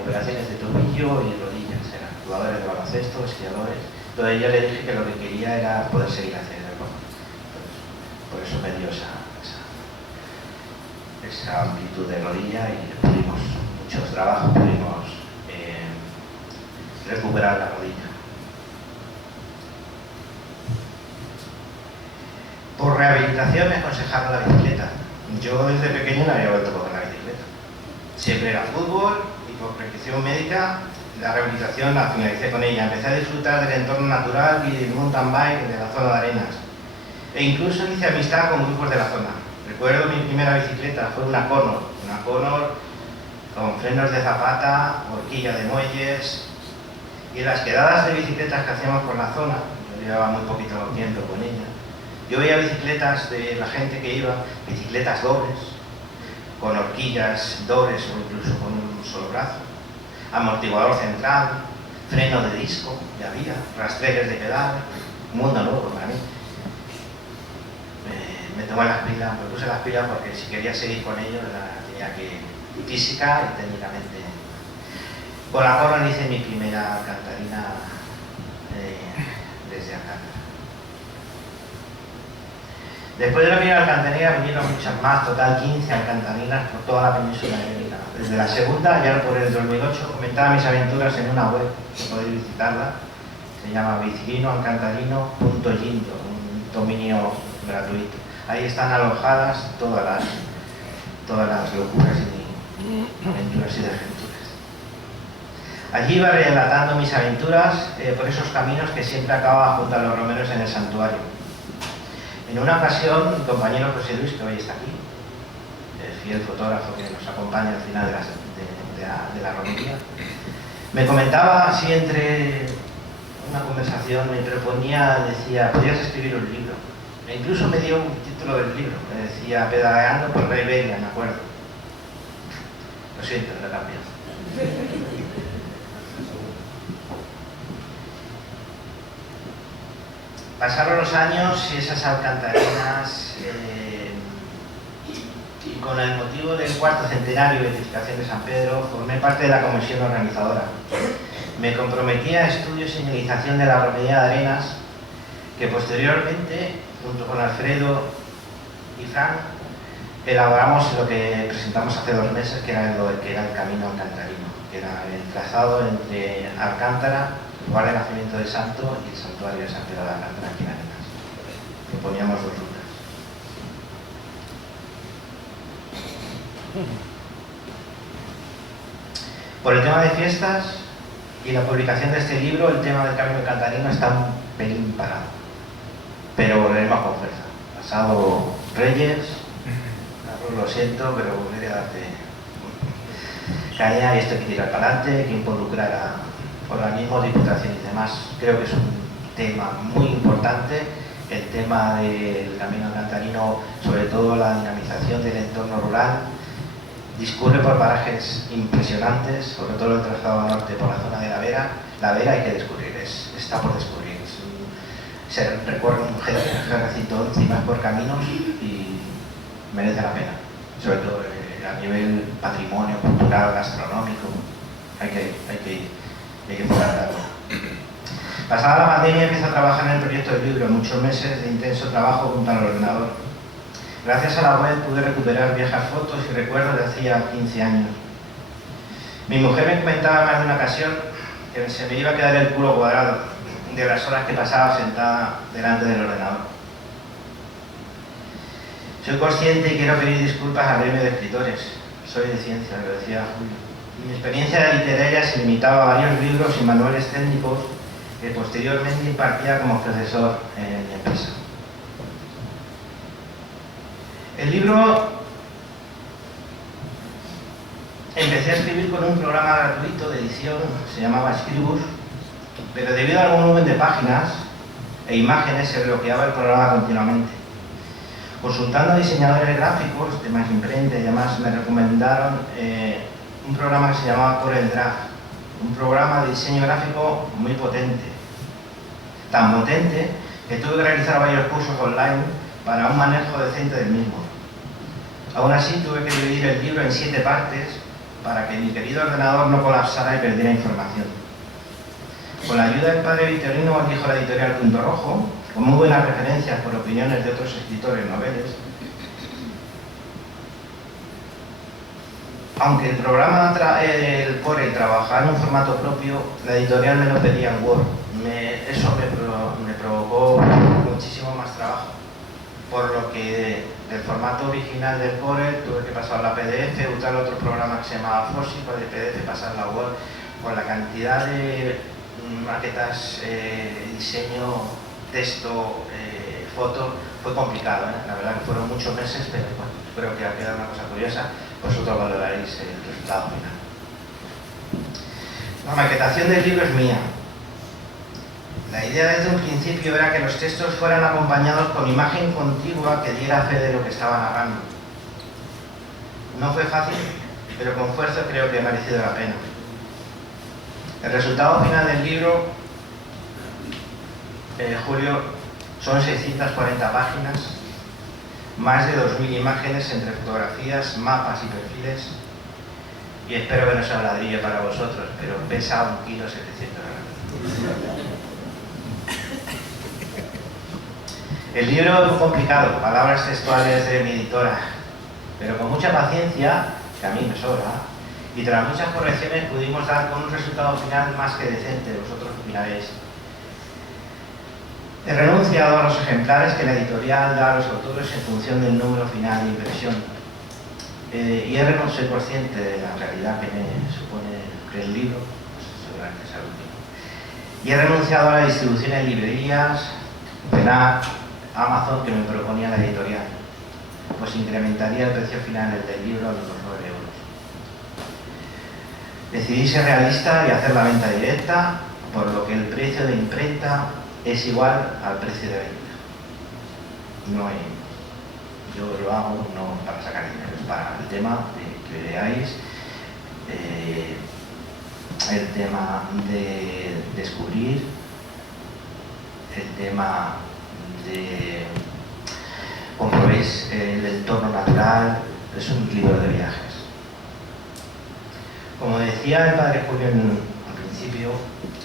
operaciones de tobillo y rodillas. Eran jugadores de baloncesto, esquiadores. Entonces yo le dije que lo que quería era poder seguir haciendo deporte. Por eso me dio esa amplitud de rodilla y pudimos, muchos trabajos, pudimos recuperar la rodilla. Por rehabilitación me aconsejaron la bicicleta. Yo desde pequeño no había vuelto a coger la bicicleta. Siempre era fútbol y por prescripción médica la rehabilitación la finalicé con ella. Empecé a disfrutar del entorno natural y del mountain bike de la zona de Arenas. E incluso hice amistad con grupos de la zona. Recuerdo mi primera bicicleta, fue una Conor con frenos de zapata, horquilla de muelles. Y en las quedadas de bicicletas que hacíamos por la zona, yo llevaba muy poquito tiempo con ella, yo veía bicicletas de la gente que iba, bicicletas dobles, con horquillas dobles o incluso con un solo brazo, amortiguador central, freno de disco, ya había, rastreros de pedal, un mundo nuevo para mí. Me tomé las pilas, me puse las pilas porque si quería seguir con ello tenía que física y técnicamente. Con la Conor hice mi primera alcantarina desde Alcántara. Después de la primera alcantarina vinieron muchas más, total 15 alcantarinas por toda la península ibérica. Desde la segunda, ya por el 2008, comentaba mis aventuras en una web, que podéis visitarla, se llama bicilinoalcantarino.gindo, un dominio gratuito. Ahí están alojadas todas las locuras y aventuras y desventuras. Allí iba relatando mis aventuras por esos caminos que siempre acababa junto a los romeros en el santuario. En una ocasión, mi compañero José Luis, que hoy está aquí, el fiel fotógrafo que nos acompaña al final de la romería, me comentaba así entre una conversación, me proponía, decía, podrías escribir un libro. E incluso me dio un título del libro, me decía, Pedaleando por la Iberia, me acuerdo. Lo siento, lo he cambiado. Pasaron los años y esas alcantarinas, y con el motivo del 4º centenario de edificación de San Pedro, formé parte de la comisión organizadora. Me comprometí a estudio y señalización de la romería de Arenas, que posteriormente, junto con Alfredo y Fran, elaboramos lo que presentamos hace 2 meses, que era el camino alcantarino, que era el trazado entre Alcántara, lugar de nacimiento del santo, y el santuario de San Pedro de Alcántara aquí en Arenas. Proponíamos 2 rutas. Por el tema de fiestas y la publicación de este libro, el tema del camino alcantarino está un pelín parado, pero volveremos con fuerza. Pasado Reyes, lo siento, pero volveré a darte caña, y esto hay que tirar para adelante, hay que involucrar a organismos, diputación y demás. Creo que es un tema muy importante, el tema del camino alcantarino, sobre todo la dinamización del entorno rural. Discurre por parajes impresionantes, sobre todo el trazado norte por la zona de La Vera. La Vera hay que descubrir, está por descubrir. Se recorre un ejército encima por caminos y merece la pena, sobre todo a nivel patrimonio cultural, gastronómico. Hay que ir, hay que explorar algo. Pasada la pandemia empecé a trabajar en el proyecto del libro, muchos meses de intenso trabajo junto al ordenador. Gracias a la web pude recuperar viejas fotos y recuerdos de hacía 15 años. Mi mujer me comentaba más de una ocasión que se me iba a quedar el culo cuadrado de las horas que pasaba sentada delante del ordenador. Soy consciente y quiero pedir disculpas al gremio de escritores. Soy de ciencia, lo decía Julio. Mi experiencia literaria se limitaba a varios libros y manuales técnicos que posteriormente impartía como profesor en mi empresa. El libro empecé a escribir con un programa gratuito de edición, se llamaba Scribus, pero debido al volumen de páginas e imágenes se bloqueaba el programa continuamente. Consultando a diseñadores gráficos de más imprenta y demás, me recomendaron un programa que se llamaba CorelDRAW, un programa de diseño gráfico muy potente, tan potente que tuve que realizar varios cursos online para un manejo decente del mismo. Aún así tuve que dividir el libro en 7 partes para que mi querido ordenador no colapsara y perdiera información. Con la ayuda del padre Victorino elijo la editorial Punto Rojo, con muy buenas referencias por opiniones de otros escritores noveles. Aunque el programa el Corel trabajaba en un formato propio, la editorial me lo pedía en Word. Eso me provocó muchísimo más trabajo, por lo que del formato original del Corel tuve que pasar la PDF, usar otro programa que se llamaba Fossi, para el PDF pasarla a Word. Con la cantidad de maquetas, diseño, texto, foto, fue complicado, ¿eh? La verdad que fueron muchos meses, pero bueno, espero que ha quedado una cosa curiosa, vosotros valoraréis el resultado final. La maquetación del libro es mía. La idea desde un principio era que los textos fueran acompañados con imagen contigua que diera fe de lo que estaba narrando. No fue fácil, pero con esfuerzo creo que ha merecido la pena. El resultado final del libro, Julio, son 640 páginas, más de 2000 imágenes entre fotografías, mapas y perfiles, y espero que no sea un ladrillo para vosotros, pero pesa 1,7 kg. El libro es muy complicado, palabras textuales de mi editora, pero con mucha paciencia, que a mí me sobra, y tras muchas correcciones pudimos dar con un resultado final más que decente, vosotros opinaréis. He renunciado a los ejemplares que la editorial da a los autores en función del número final de impresión. Soy consciente de la realidad que me supone el libro, pues seguramente es el último. Y he renunciado a la distribución en librerías, FNAC, Amazon, que me proponía la editorial, pues incrementaría el precio final del libro a los 9 euros. Decidí ser realista y hacer la venta directa, por lo que el precio de imprenta es igual al precio de venta. Yo lo hago no para sacar dinero, es para el tema de que veáis, el tema de descubrir, el tema de comprobéis el entorno natural. Es un libro de viajes. Como decía el padre Julio al principio,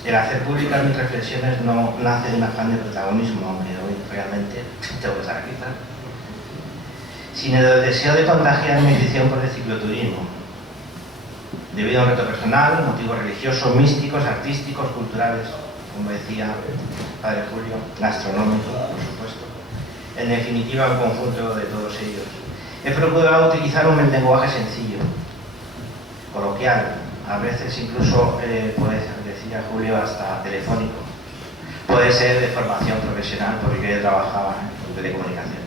el hacer públicas mis reflexiones no nace de un afán de protagonismo, aunque hoy realmente tengo que estar aquí, ¿sabes?, sino del deseo de contagiar mi afición por el cicloturismo, debido a un reto personal, motivos religiosos, místicos, artísticos, culturales, como decía el padre Julio, gastronómicos, por supuesto, en definitiva un conjunto de todos ellos. He procurado utilizar un lenguaje sencillo, coloquial, a veces incluso, pues, decía Julio, hasta telefónico. Puede ser de formación profesional, porque yo trabajaba en telecomunicaciones.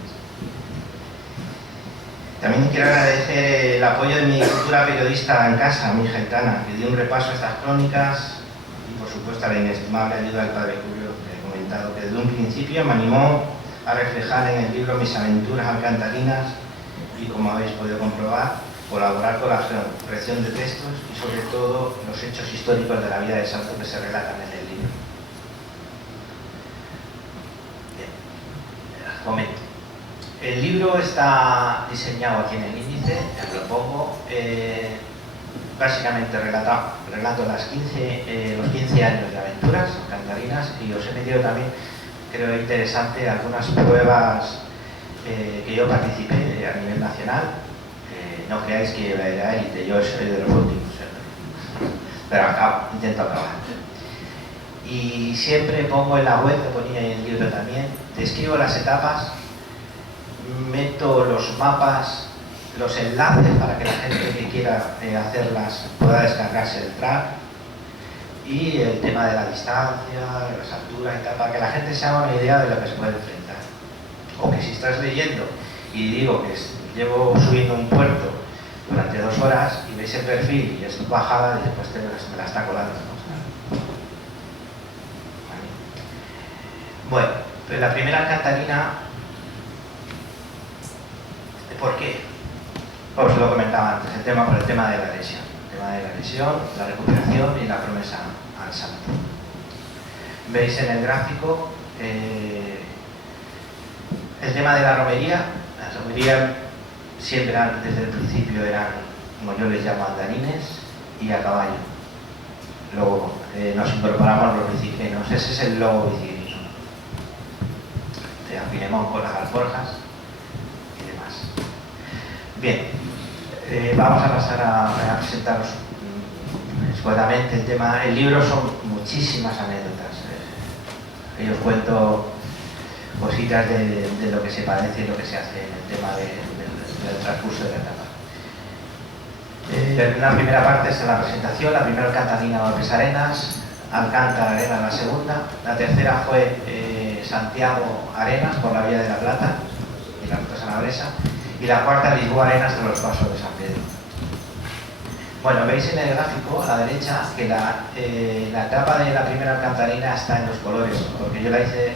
También quiero agradecer el apoyo de mi futura periodista en casa, mi hija Aitana, que dio un repaso a estas crónicas, y por supuesto a la inestimable ayuda del padre Julio, que he comentado, que desde un principio me animó a reflejar en el libro mis aventuras alcantarinas y, como habéis podido comprobar, colaborar con la corrección de textos y sobre todo los hechos históricos de la vida de santo que se relatan en el libro. Bien, comento. El libro está diseñado aquí en el índice, ya lo pongo. básicamente relato los 15 años de aventuras cantarinas, y os he metido también, creo interesante, algunas pruebas que yo participé a nivel nacional. No creáis que era élite, yo soy de los últimos, pero intento acabar. Y siempre pongo en la web, que ponía en el libro también, describo las etapas, meto los mapas, los enlaces para que la gente que quiera hacerlas pueda descargarse el track, y el tema de la distancia, de las alturas y tal, para que la gente se haga una idea de lo que se puede enfrentar. O que si estás leyendo y digo que llevo subiendo un puerto durante 2 horas y veis el perfil y es bajada, y después me la está colando, ¿no? Bueno, pues la primera alcantarina, ¿por qué? Os lo comentaba antes, por el tema de la lesión. El tema de la lesión, la recuperación y la promesa al santo. Veis en el gráfico el tema de la romería. La romería siempre desde el principio eran, como yo les llamo, andarines y a caballo. Luego nos incorporamos los biciclenos. Ese es el logo biciclino. De Afilemón con las alforjas y demás. Bien, vamos a pasar a presentaros escuetamente el tema. El libro son muchísimas anécdotas. Yo os cuento cositas de lo que se parece y lo que se hace en el tema del transcurso de la etapa. La primera parte es la presentación, la primera alcantarina Oropesa Arenas, Alcántara Arenas la segunda, la tercera fue Santiago Arenas por la Vía de la Plata y la Ruta Sanabresa, y la cuarta Lisboa Arenas de los Pasos de San Pedro. Bueno, veis en el gráfico a la derecha que la etapa de la primera alcantarina está en los colores, porque yo la hice,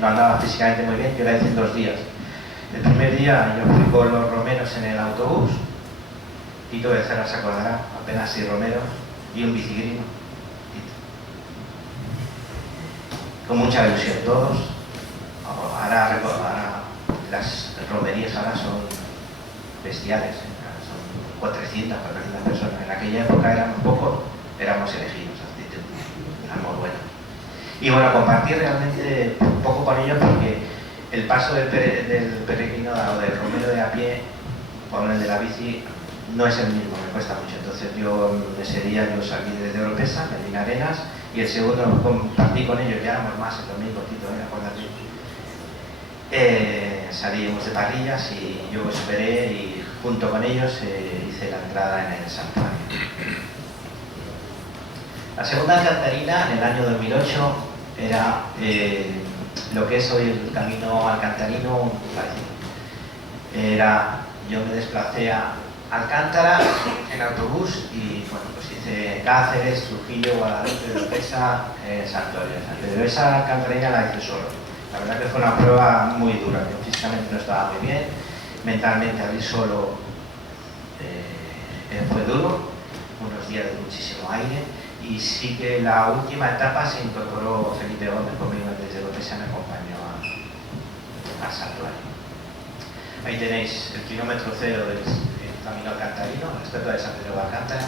no andaba físicamente muy bien, yo la hice en 2 días. El primer día yo fui con los romeros en el autobús, Tito Becerra se acordará, apenas 6 romeros y un bicigrino, con mucha ilusión todos. Ahora las romerías ahora son bestiales, son 400, 400 personas. En aquella época éramos pocos, éramos elegidos, éramos buenos. Y bueno, compartí realmente un poco con ellos, porque el paso del peregrino o del romero de a pie con el de la bici no es el mismo, me cuesta mucho. Entonces ese día yo salí desde Oropesa, me vine a Arenas, y el segundo compartí con ellos, ya éramos más el domingo, Tito, acuérdate. Salimos de parrillas y yo esperé, y junto con ellos hice la entrada en el santuario. La segunda alcantarina, en el año 2008, era lo que es hoy el camino alcantarino parecido. Yo me desplacé a Alcántara en autobús y bueno, pues hice Cáceres, Trujillo, Guadalupe, Oropesa, Santuario. Pero esa alcantarina la hice solo. La verdad que fue una prueba muy dura. Yo físicamente no estaba muy bien, mentalmente abrir solo fue duro, unos días de muchísimo aire, y sí que la última etapa se incorporó Felipe Gómez conmigo desde Oropesa, me acompañó al santuario. Ahí tenéis el kilómetro 0 del camino alcantarino, la estatua de San Pedro de Alcántara.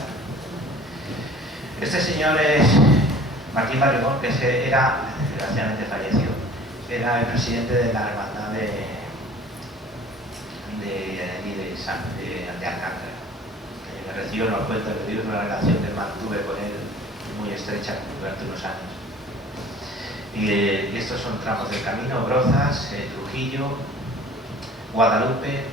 Este señor es Martín Barrigón, que era, desgraciadamente falleció, era el presidente de la hermandad de Alcántara. Me recibió, nos cuenta, le dio una relación que mantuve con él muy estrecha durante unos años. Y estos son tramos del camino: Brozas, Trujillo, Guadalupe.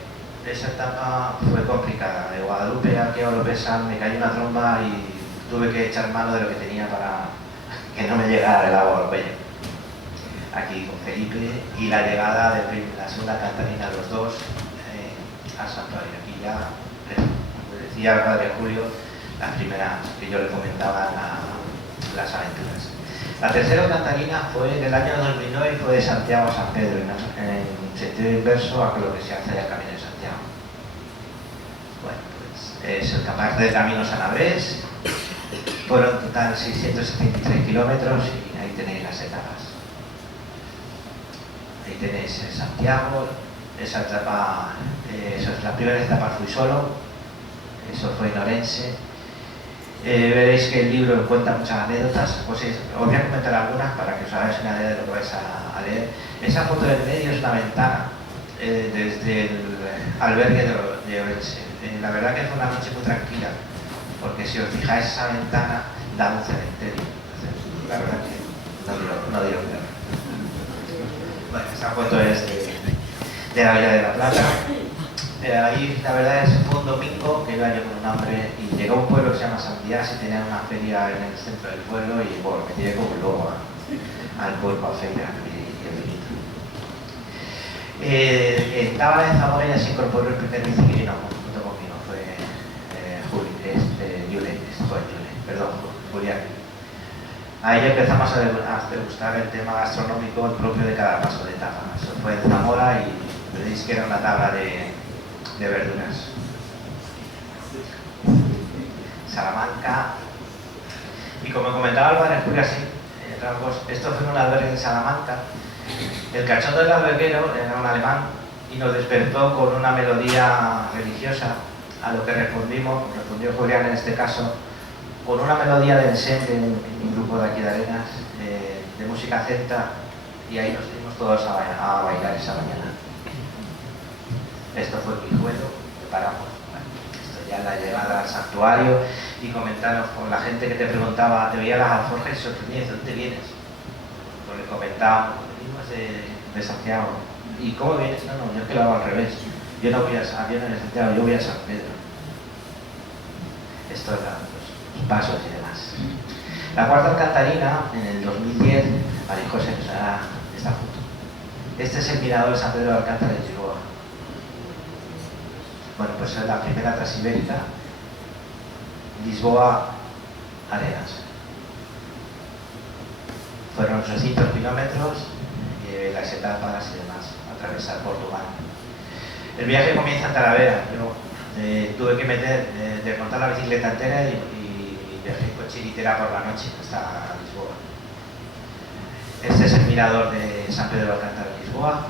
Esa etapa fue complicada. De Guadalupe aquí a Oropesa me cayó una tromba y tuve que echar mano de lo que tenía para que no me llegara el agua al cuello. Aquí con Felipe, y la llegada de la segunda alcantarina de los dos al santuario. Aquí ya, como decía el padre Julio, las primeras que yo le comentaba, las aventuras. La tercera alcantarina fue en el año 2009 y fue de Santiago a San Pedro, en sentido inverso a lo que se hace el Camino de Santiago. Bueno, pues es el parte del Camino Sanabrés. Fueron en total 673 kilómetros y ahí tenéis las etapas. Ahí tenéis Santiago, esa etapa, la primera etapa fui solo, eso fue en Orense, Veréis que el libro cuenta muchas anécdotas, pues os voy a comentar algunas para que os hagáis una idea de lo que vais a leer. Esa foto del medio es una ventana desde el albergue de Orense. La verdad que fue una noche muy tranquila, porque si os fijáis esa ventana da un cementerio. Entonces, la verdad que no digo nada. Bueno, esta foto es de la Villa de la Plata. Ahí la verdad es que fue un domingo que iba yo con un hambre y llegó a un pueblo que se llama San Díaz y tenía una feria en el centro del pueblo y bueno, me tiré como un lobo al pueblo a feria y el vinito. Estaba en Zamora y ya se incorporó el primer vicequirino junto conmigo, fue Julián. Ahí empezamos a degustar el tema gastronómico propio de cada paso de etapa. Eso fue en Zamora y veréis que era una tabla de verduras. Salamanca. Y como comentaba el padre Julio, así, esto fue en un albergue en Salamanca. El cachondo del alberguero era un alemán y nos despertó con una melodía religiosa, a lo que respondió Julián en este caso, con una melodía de ensemble en un grupo de aquí de Arenas, de música celta, y ahí nos dimos todos a bailar esa mañana. Esto fue Quijuelo, preparamos, esto ya la llegada al santuario y comentarnos con la gente que te preguntaba, te veía las alforjas y sorprendías, ¿de dónde vienes? Porque comentábamos, venimos de Santiago. ¿Y cómo vienes? No, yo es que lo hago al revés. Yo no voy a Santiago, yo voy a San Pedro. Esto era los pasos y demás. La cuarta alcantarina, en el 2010, María José nos hará esta foto. Este es el mirador de San Pedro de Alcántara de Lisboa. Bueno, pues es la primera transibérica, Lisboa-Arenas. Fueron 800 kilómetros, las etapas y demás, atravesar Portugal. El viaje comienza en Talavera. Yo tuve que desmontar la bicicleta entera y viajé con chiritera por la noche hasta Lisboa. Este es el mirador de San Pedro de Alcántara de Lisboa.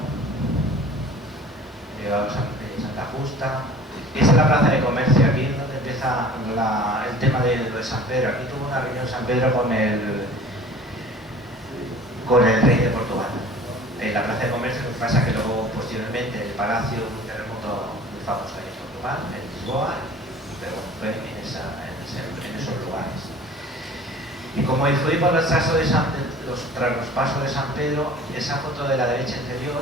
Llegamos a Santa Justa. Y esta es la plaza de comercio, aquí es donde empieza el tema de San Pedro. Aquí tuvo una reunión San Pedro con el rey de Portugal. La plaza de comercio, lo que pasa es que luego posteriormente el palacio, un terremoto muy famoso en Portugal, en Lisboa, pero fue en esos lugares. Y como fui por los pasos de San Pedro, esa foto de la derecha inferior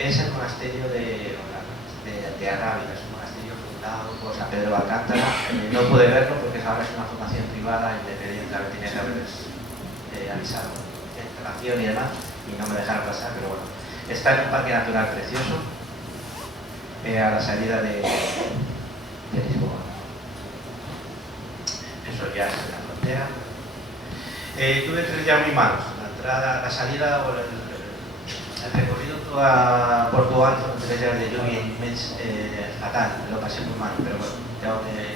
es el monasterio de Arrábida, es un monasterio fundado por San Pedro de Alcántara. No pude verlo porque ahora es una fundación privada independiente, la tenía que haberles avisado de instalación y demás, y no me dejaron pasar, pero bueno. Está en un parque natural precioso, a la salida de Lisboa. Eso ya es en la frontera. Tuve 3 días muy malos. La salida o el recorrido a Portugal fueron 3 días de lluvia inmensa, fatal, lo pasé muy mal, pero bueno,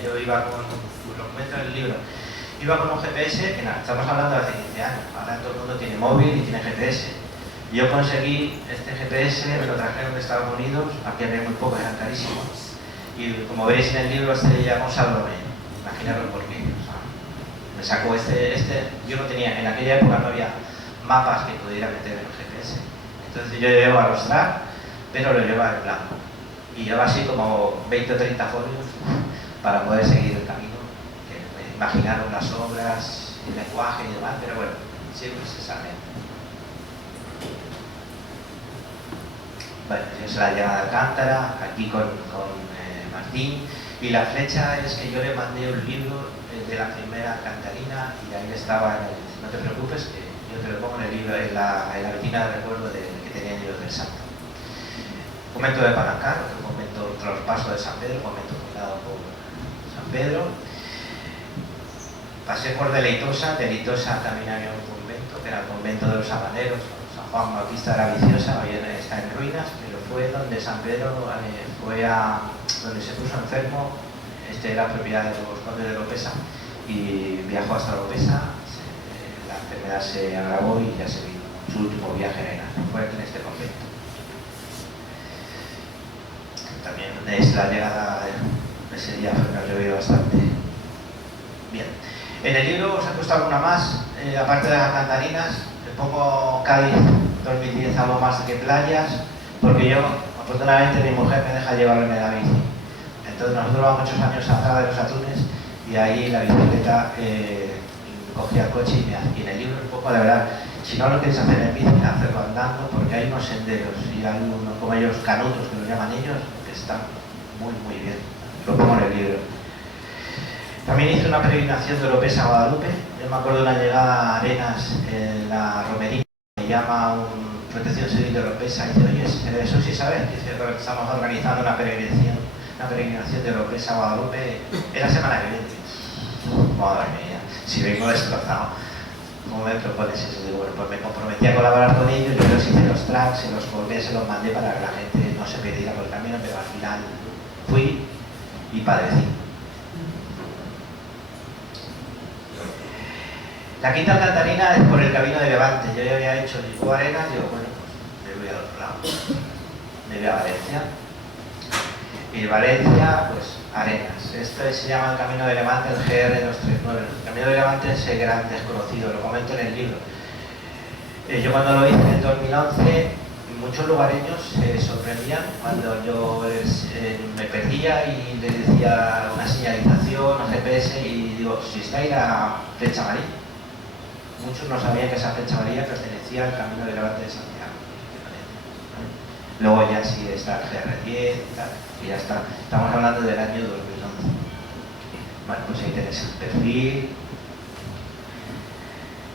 yo iba con, lo comento en el libro, iba con un GPS, que nada, estamos hablando de hace 15 años, ahora todo el mundo tiene móvil y tiene GPS. Yo conseguí este GPS, me lo trajeron de Estados Unidos, aquí había muy poco, eran carísimos, y como veis en el libro se llama Salomé, imaginaros por qué. O sea, me sacó yo no tenía, en aquella época no había mapas que pudiera meter en el GPS. Entonces yo llevo a arrostrar, pero lo llevo en blanco. Y llevo así como 20 o 30 folios para poder seguir el camino. Que me imaginaron las obras, el lenguaje y demás, pero bueno, siempre se sale. Bueno, yo se la llegada de Alcántara, aquí con Martín. Y la flecha es que yo le mandé un libro de la primera alcantarina y ahí estaba, no te preocupes, que yo te lo pongo en el libro, en la vitrina de recuerdo que tenía en el libro del santo. Convento de Palancar, otro convento tras paso de San Pedro, convento fundado por San Pedro. Pasé por Deleitosa también había un convento, que era el convento de los habaneros, San Juan Bautista de la Viciosa, hoy está en ruinas, pero fue donde San Pedro donde se puso enfermo. Este era propiedad de los condes de Lopesa y viajó hasta Lopesa. La enfermedad se agravó y ya se vino. Su último viaje era fue aquí en este convento. También es la llegada de ese día, fue que ha llovido bastante. Bien. En el libro os he puesto alguna más, aparte de las cantarinas, le pongo Cádiz 2010 algo más que playas, porque yo, afortunadamente, mi mujer me deja llevarme la bici. Entonces nosotros vamos muchos años a Zara de los Atunes y ahí la bicicleta cogía el coche y en el libro un poco, de verdad, si no lo quieres hacer en bici, hacerlo andando, porque hay unos senderos y hay unos, como ellos, canutos, que los llaman ellos, que están muy bien. Lo pongo en el libro. También hice una peregrinación de Oropesa a Guadalupe. Yo me acuerdo de una llegada a Arenas en la romería, me llama un Protección Civil de Oropesa y dice, oye, eso sí sabes, que estamos organizando una peregrinación de Oropesa a Guadalupe en la semana que viene. Madre mía, si vengo destrozado, ¿cómo me propones eso? Digo, bueno, pues me comprometí a colaborar con ellos, yo les hice los tracks, se los colgué, se los mandé para que la gente no se perdiera por el camino, pero al final fui y padecí. La Quinta Alcantarina es por el camino de Levante. Yo ya había hecho Lisboa Arenas, digo, bueno, pues me voy al otro lado. Me voy a Valencia. Y de Valencia, pues Arenas. Esto se llama el Camino de Levante, el GR239. El Camino de Levante es el gran desconocido, lo comento en el libro. Yo cuando lo hice en el 2011, muchos lugareños se sorprendían cuando yo me perdía y les decía una señalización, un GPS y digo, si está ahí la flecha amarilla. Muchos no sabían que esa flecha amarilla pertenecía al Camino de Levante de Santiago. Luego ya sí está el GR10 y tal, y ya está. Estamos hablando del año 2011. Bueno, pues ahí tenéis el perfil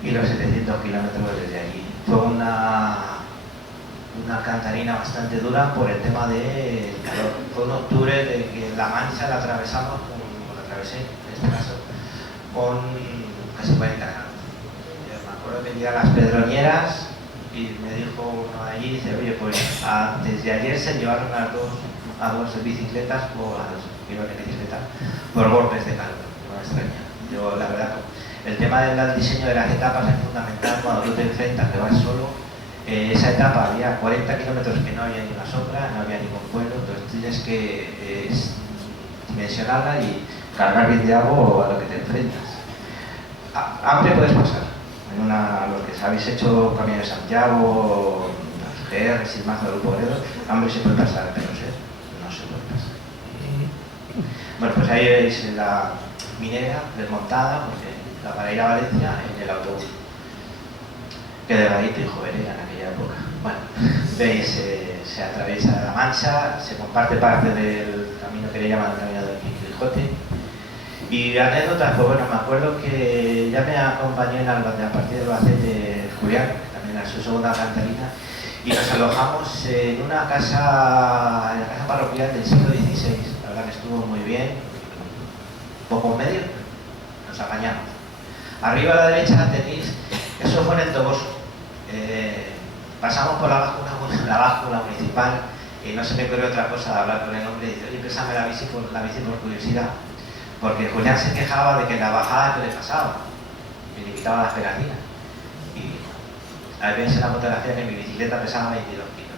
y los 700 kilómetros desde allí. Fue una alcantarina bastante dura por el tema del calor. Fue un octubre de que La Mancha la atravesamos, la atravesé en este caso, con casi 40 grados. Me acuerdo que llegué a las Pedroñeras y me dijo uno de allí, dice, oye, pues desde ayer se llevaron a dos bicicletas, por golpes de calor. No me extraña. Yo, la verdad, el tema del diseño de las etapas es fundamental cuando tú te enfrentas, que vas solo. Esa etapa había 40 kilómetros que no había ni una sombra, no había ningún pueblo, entonces tienes que dimensionarla y cargar bien de agua a lo que te enfrentas. Hambre puedes pasar. Los que habéis hecho Camino de Santiago, los GR, sin más, del Grupo Obrero, hambre se puede pasar, pero no se puede pasar. Bueno, pues ahí veis la minera desmontada, porque para ir a Valencia en el autobús. Que delgadito y joven era en aquella época. Bueno, veis, se atraviesa La Mancha, se comparte parte del camino que le llaman el Camino del Quijote. Y anécdotas, pues bueno, me acuerdo que ya me acompañó a partir de Albacete Julián, que también era su segunda alcantarina, y nos alojamos en una casa, en la casa parroquial del siglo XVI. La verdad que estuvo muy bien, poco medio, nos apañamos. Arriba a la derecha tenéis, eso fue en el Toboso. Pasamos por la báscula municipal y no se me ocurrió otra cosa de hablar con el hombre y dice, oye, préstame la bici por curiosidad. Porque Julián se quejaba de que en la bajada que le pasaba, me limitaba las pegatinas. Y ahí veis en la fotografía que mi bicicleta pesaba 22 kilos.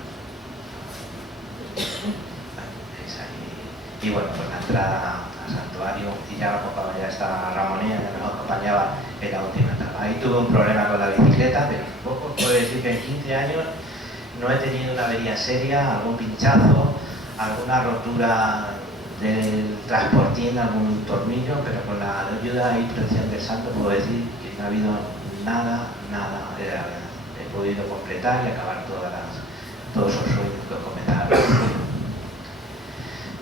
Y bueno, pues la entrada al santuario, y ya ya está Ramonea, que nos acompañaba en la última etapa. Ahí tuve un problema con la bicicleta, pero poco, puedo decir que en 15 años no he tenido una avería seria, algún pinchazo, alguna rotura del transportín, algún tornillo, pero con la ayuda y protección del santo puedo decir que no ha habido nada de gravedad. He podido completar y acabar todos esos sueños que os comentaba.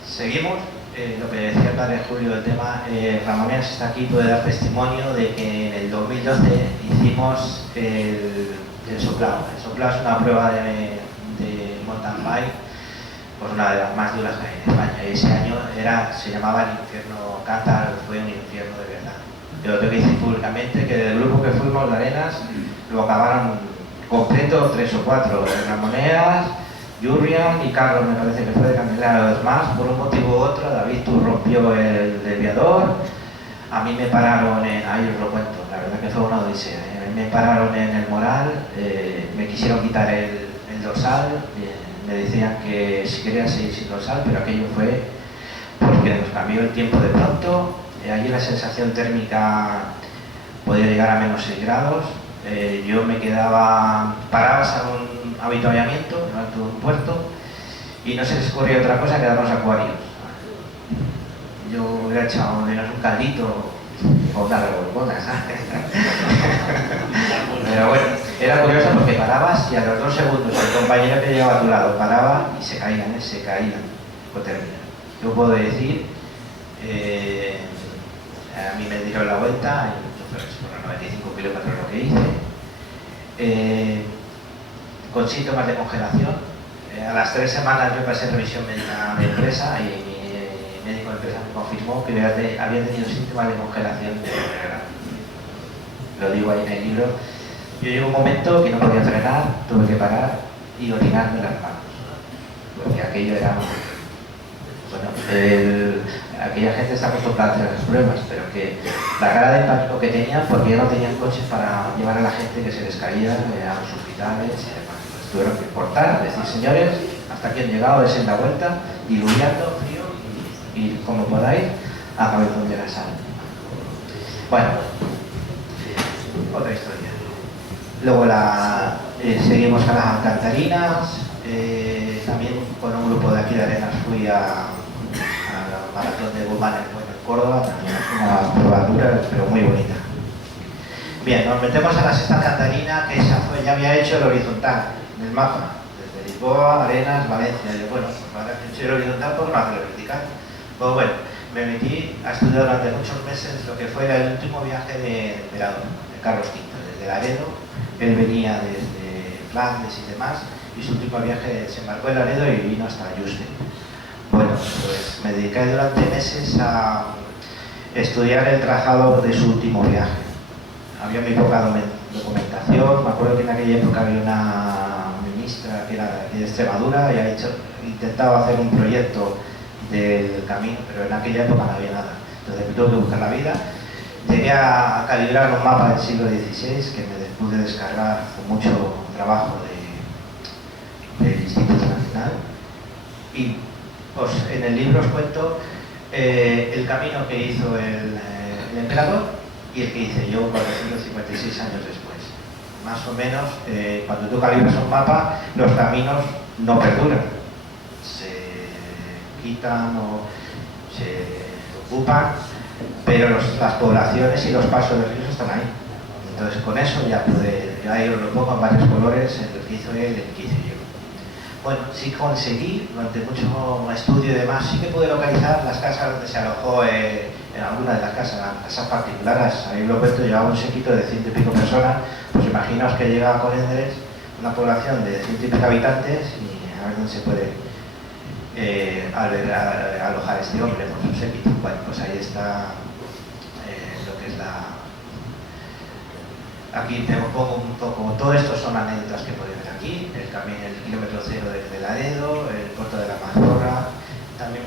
Seguimos, lo que decía el padre Julio del tema, Ramoneas está aquí, puede dar testimonio de que en el 2012 hicimos el soplado. El soplado es una prueba de mountain bike, pues una de las más duras que hay en España. Y ese año se llamaba el infierno Cántar, fue un infierno de verdad. Yo lo tengo que decir públicamente que del grupo que fuimos de Arenas lo acabaron completo 3 o 4, Ramoneas, Jurrian y Carlos, me parece que fue de Candelaria. Los más, por un motivo u otro, David rompió el desviador, a mí me pararon ahí os lo cuento, la verdad que fue una odisea. Me pararon en el Moral, me quisieron quitar el dorsal, me decían que si quería seguir sin dorsal, pero aquello fue porque nos cambió el tiempo de pronto. Allí la sensación térmica podía llegar a -6 grados. Yo me quedaba, parabas a un avituallamiento, en alto de un puerto, y no se les ocurría otra cosa que dar los acuarios. Yo hubiera echado menos un caldito o una revolcona, ¿sabes? Pero bueno, era curioso porque parabas y a los 2 segundos el compañero que llevaba a tu lado paraba y se caían, hipotermia. Yo puedo decir, a mí me dieron la vuelta, entonces fueron 95 kilómetros lo que hice, con síntomas de congelación. A las 3 semanas yo pasé revisión médica de empresa y mi médico de empresa me confirmó que había tenido síntomas de congelación de primer grado. Lo digo ahí en el libro. Yo llegó un momento que no podía frenar, tuve que parar y orinarme las manos, porque aquello era... Bueno, aquella gente está acostumbrada a hacer las pruebas, pero que la cara de pánico que tenían, porque ya no tenían coches para llevar a la gente que se les caía a los hospitales y demás. Pues tuvieron que cortar, decir, señores, hasta aquí han llegado, desen la vuelta, diluyendo, frío, y como podáis, a cabezón de la sal. Bueno, otra historia. Luego seguimos a las Alcantarinas, también con un grupo de aquí de Arenas fui a la maratón de Guzmán en Córdoba, también una prueba dura, pero muy bonita. Bien, nos metemos a la sexta Alcantarina, que ya había hecho el horizontal en el mapa, desde Lisboa, Arenas, Valencia. Y yo, bueno, pues ahora que he hecho el horizontal, ¿por qué no hacer el vertical? Pues bueno, me metí a estudiar durante muchos meses lo que fue el último viaje de emperador, de Carlos V, desde Laredo. Él venía desde Flandes y demás, y su último viaje se embarcó en Laredo y vino hasta Yuste. Bueno, pues me dediqué durante meses a estudiar el trazado de su último viaje. Había muy poca documentación. Me acuerdo que en aquella época había una ministra que era de Extremadura y había intentado hacer un proyecto del camino, pero en aquella época no había nada. Entonces me tuve que buscar la vida. Llegué a calibrar un mapa del siglo XVI que me pude descargar con mucho trabajo del Instituto Nacional. Y pues, en el libro os cuento el camino que hizo el emperador y el que hice yo 456 años después. Más o menos, cuando tú calibras un mapa, los caminos no perduran. Se quitan o se ocupan, pero las poblaciones y los pasos de ríos están ahí. Entonces con eso ya ahí os lo pongo en varios colores, el que hizo él y el que hice yo. Bueno, sí conseguí, durante mucho estudio y demás, sí que pude localizar las casas donde se alojó en alguna de las casas particulares. Ahí lo cuento, llevaba un séquito de 100 y pico personas, pues imaginaos que llega a Colindres, una población de 100 y pico habitantes, y a ver dónde se puede alojar este hombre con su séquito. Bueno, pues ahí está lo que es aquí te pongo un poco, todo esto son anécdotas que podéis ver aquí, el kilómetro cero de Laredo, el puerto de la Mazorra, también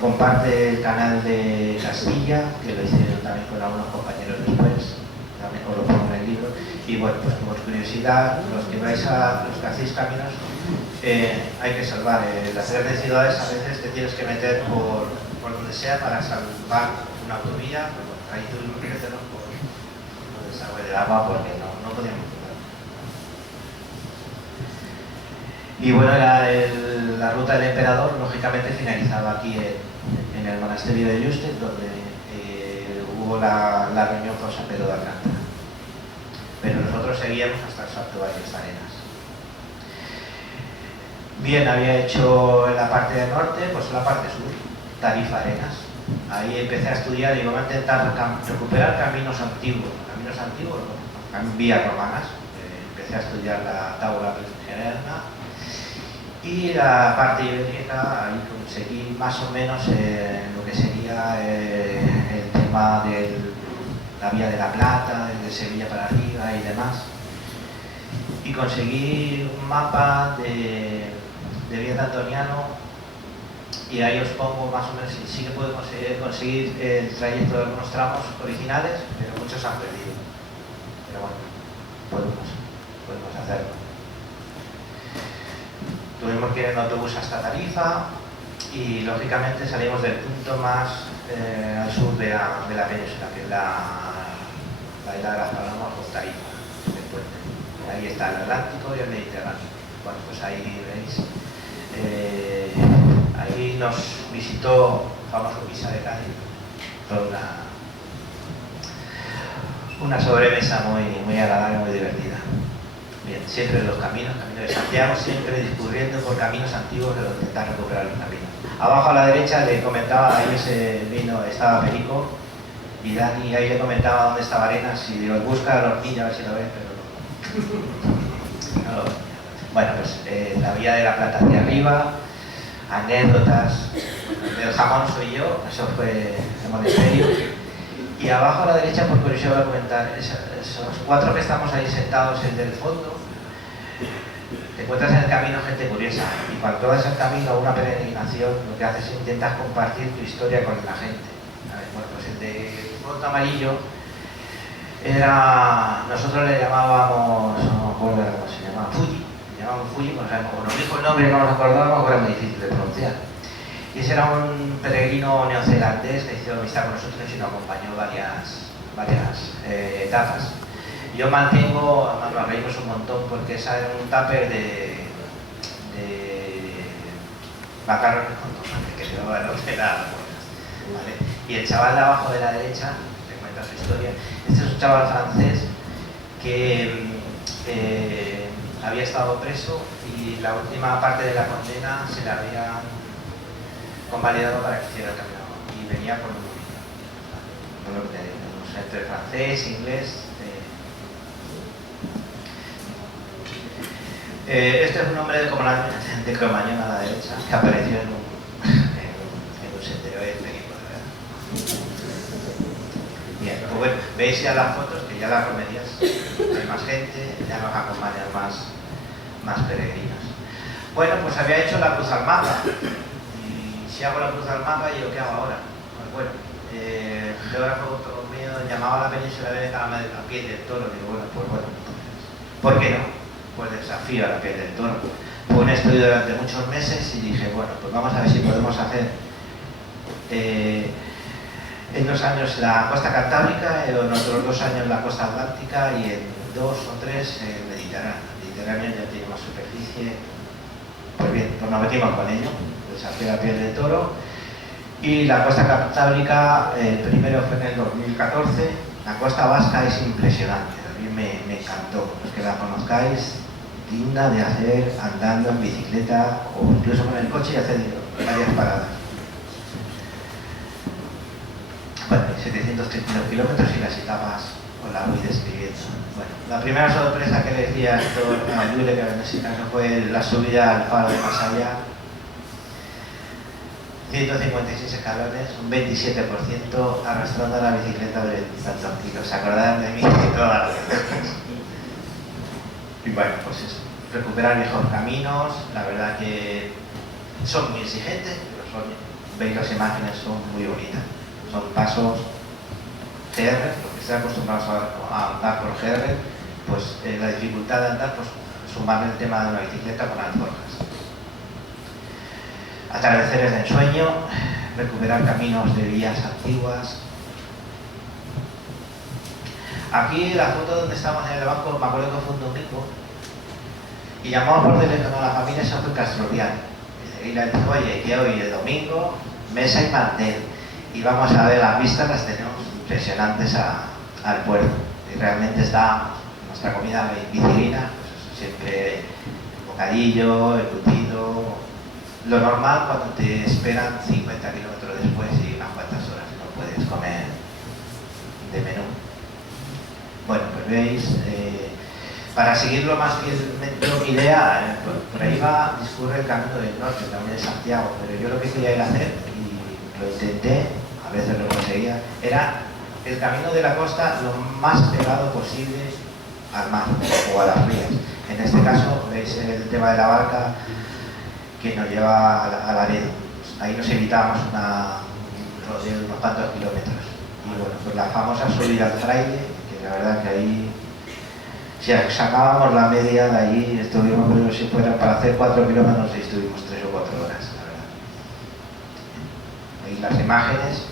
comparte el canal de Castilla, que lo hicieron también con algunos compañeros después, también os lo pongo en el libro, y bueno, pues por curiosidad, los que hacéis caminos, hay que salvar, las grandes ciudades a veces te tienes que meter por donde sea para salvar una autovía, pues bueno, ahí tuvimos que meternos por el desagüe del agua porque no podíamos cruzar. Y bueno, la ruta del emperador lógicamente finalizaba aquí en el monasterio de Yuste, donde hubo la reunión con San Pedro de Alcántara. Pero nosotros seguíamos hasta el Santuario de Arenas. Bien, había hecho en la parte del norte, pues en la parte sur, Tarifa Arenas. Ahí empecé a estudiar y iba a intentar recuperar caminos antiguos, vías romanas. Empecé a estudiar la Tábula Gererna y la parte ibérica. Ahí conseguí más o menos lo que sería el tema de la Vía de la Plata, desde Sevilla para arriba y demás. Y conseguí un mapa de Vía de Antoniano. Y ahí os pongo más o menos, sí que puedo conseguir el trayecto de algunos tramos originales, pero muchos han perdido. Pero bueno, podemos hacerlo. Tuvimos que ir en autobús hasta Tarifa y lógicamente salimos del punto más al sur de la península, que es la isla de las Palomas, Costa Rica, el puente. Ahí está el Atlántico y el Mediterráneo. Bueno, pues ahí veis. Ahí nos visitó el famoso Pisa de Cádiz. Fue una sobremesa muy agradable, muy divertida. Bien, siempre los caminos de Santiago, siempre discurriendo por caminos antiguos de los que intentar recuperar los caminos. Abajo a la derecha le comentaba, ahí ese vino, estaba Perico, y Dani ahí le comentaba dónde estaba Arenas, y digo, busca la horquilla a ver si lo ves, pero no lo ves. Bueno, pues la Vía de la Plata hacia arriba, anécdotas, bueno, el jamón soy yo, eso fue el monasterio. Y abajo a la derecha, por curiosidad voy a comentar, esos 4 que estamos ahí sentados, el del fondo, te encuentras en el camino gente curiosa. Y cuando vas el camino a una peregrinación, lo que haces es intentas compartir tu historia con la gente. A ver, bueno, pues el de fondo amarillo era, nosotros le llamábamos, no me acuerdo cómo se llamaba, Fuji. Le llamábamos Fuji, como nos dijo el nombre y no nos acordábamos, era muy difícil de pronunciar. Y ese era un peregrino neozelandés que hizo amistad con nosotros y nos acompañó varias etapas. Yo mantengo, además nos reímos un montón porque esa era un tupper de macarrones con tomate que llevaba el otro, ¿vale? Y el chaval de abajo de la derecha, te cuenta su historia, este es un chaval francés que había estado preso y la última parte de la condena se le había convalidado para que hiciera el camino y venía por un entre francés, inglés. Este es un hombre de Cromañón a la derecha que apareció en un sendero de Perico, ¿verdad? Bien, pues bueno, veis ya las fotos que ya las romerías, hay más gente, ya nos acompañan más peregrinos. Bueno, pues había hecho la cruz al mapa. Si hago la cruz al mapa, ¿y yo qué hago ahora? Pues bueno, el geógrafo mío llamaba a la península ibérica la piel del toro. Digo, bueno, ¿por qué no? Pues desafío a la piel del toro. Fue un estudio durante muchos meses y dije, bueno, pues vamos a ver si podemos hacer en 2 años la costa cantábrica, en otros 2 años la costa atlántica y en 2 o 3 el Mediterráneo. El Mediterráneo ya tiene más superficie. Pues bien, pues nos metimos con ello. Desafío la piel del toro y la costa cantábrica, primero fue en el 2014. La costa vasca es impresionante, a mí me encantó. Los que la conozcáis, digna de hacer andando en bicicleta o incluso con el coche y hacer varias paradas. Bueno, 732 kilómetros y las etapas os las voy describiendo. Bueno, la primera sorpresa que le decía a Yule, que en ese caso fue la subida al faro de Masaya. 156 escalones, un 27% arrastrando la bicicleta de tantos kilos. ¿Se acordarán de mí? Y bueno, pues eso. Recuperar viejos caminos, la verdad que son muy exigentes, pero veis las imágenes, son muy bonitas. Son pasos GR, los que estén acostumbrados a andar por GR, pues la dificultad de andar, pues sumarle el tema de una bicicleta con alforjas. Atardeceres de ensueño, recuperar caminos de vías antiguas. Aquí la foto donde estamos en el banco, me acuerdo que fue un domingo, y llamamos por teléfono a la familia, eso fue Castrovial. Y le dijo, oye, que hoy es domingo, mesa y mantel, y vamos a ver las vistas, las tenemos impresionantes al puerto. Y realmente está nuestra comida bicilina, pues siempre bocadillo, embutido. Lo normal cuando te esperan 50 kilómetros después y unas cuantas horas no puedes comer de menú. Bueno, pues veis, para seguirlo más fielmente mi idea, por ahí discurre el camino del norte, también de Santiago, pero yo lo que quería ir a hacer, y lo intenté, a veces lo conseguía, era el camino de la costa lo más pegado posible al mar o a las rías. En este caso, veis el tema de la barca que nos lleva a Laredo. Ahí nos evitábamos un rodeo de unos cuantos kilómetros. Y bueno, pues la famosa subida al Fraile, que la verdad que ahí, si sacábamos la media de ahí, estuvimos, pero si fuera para hacer 4 kilómetros, y estuvimos 3 o 4 horas, la verdad. Veis las imágenes,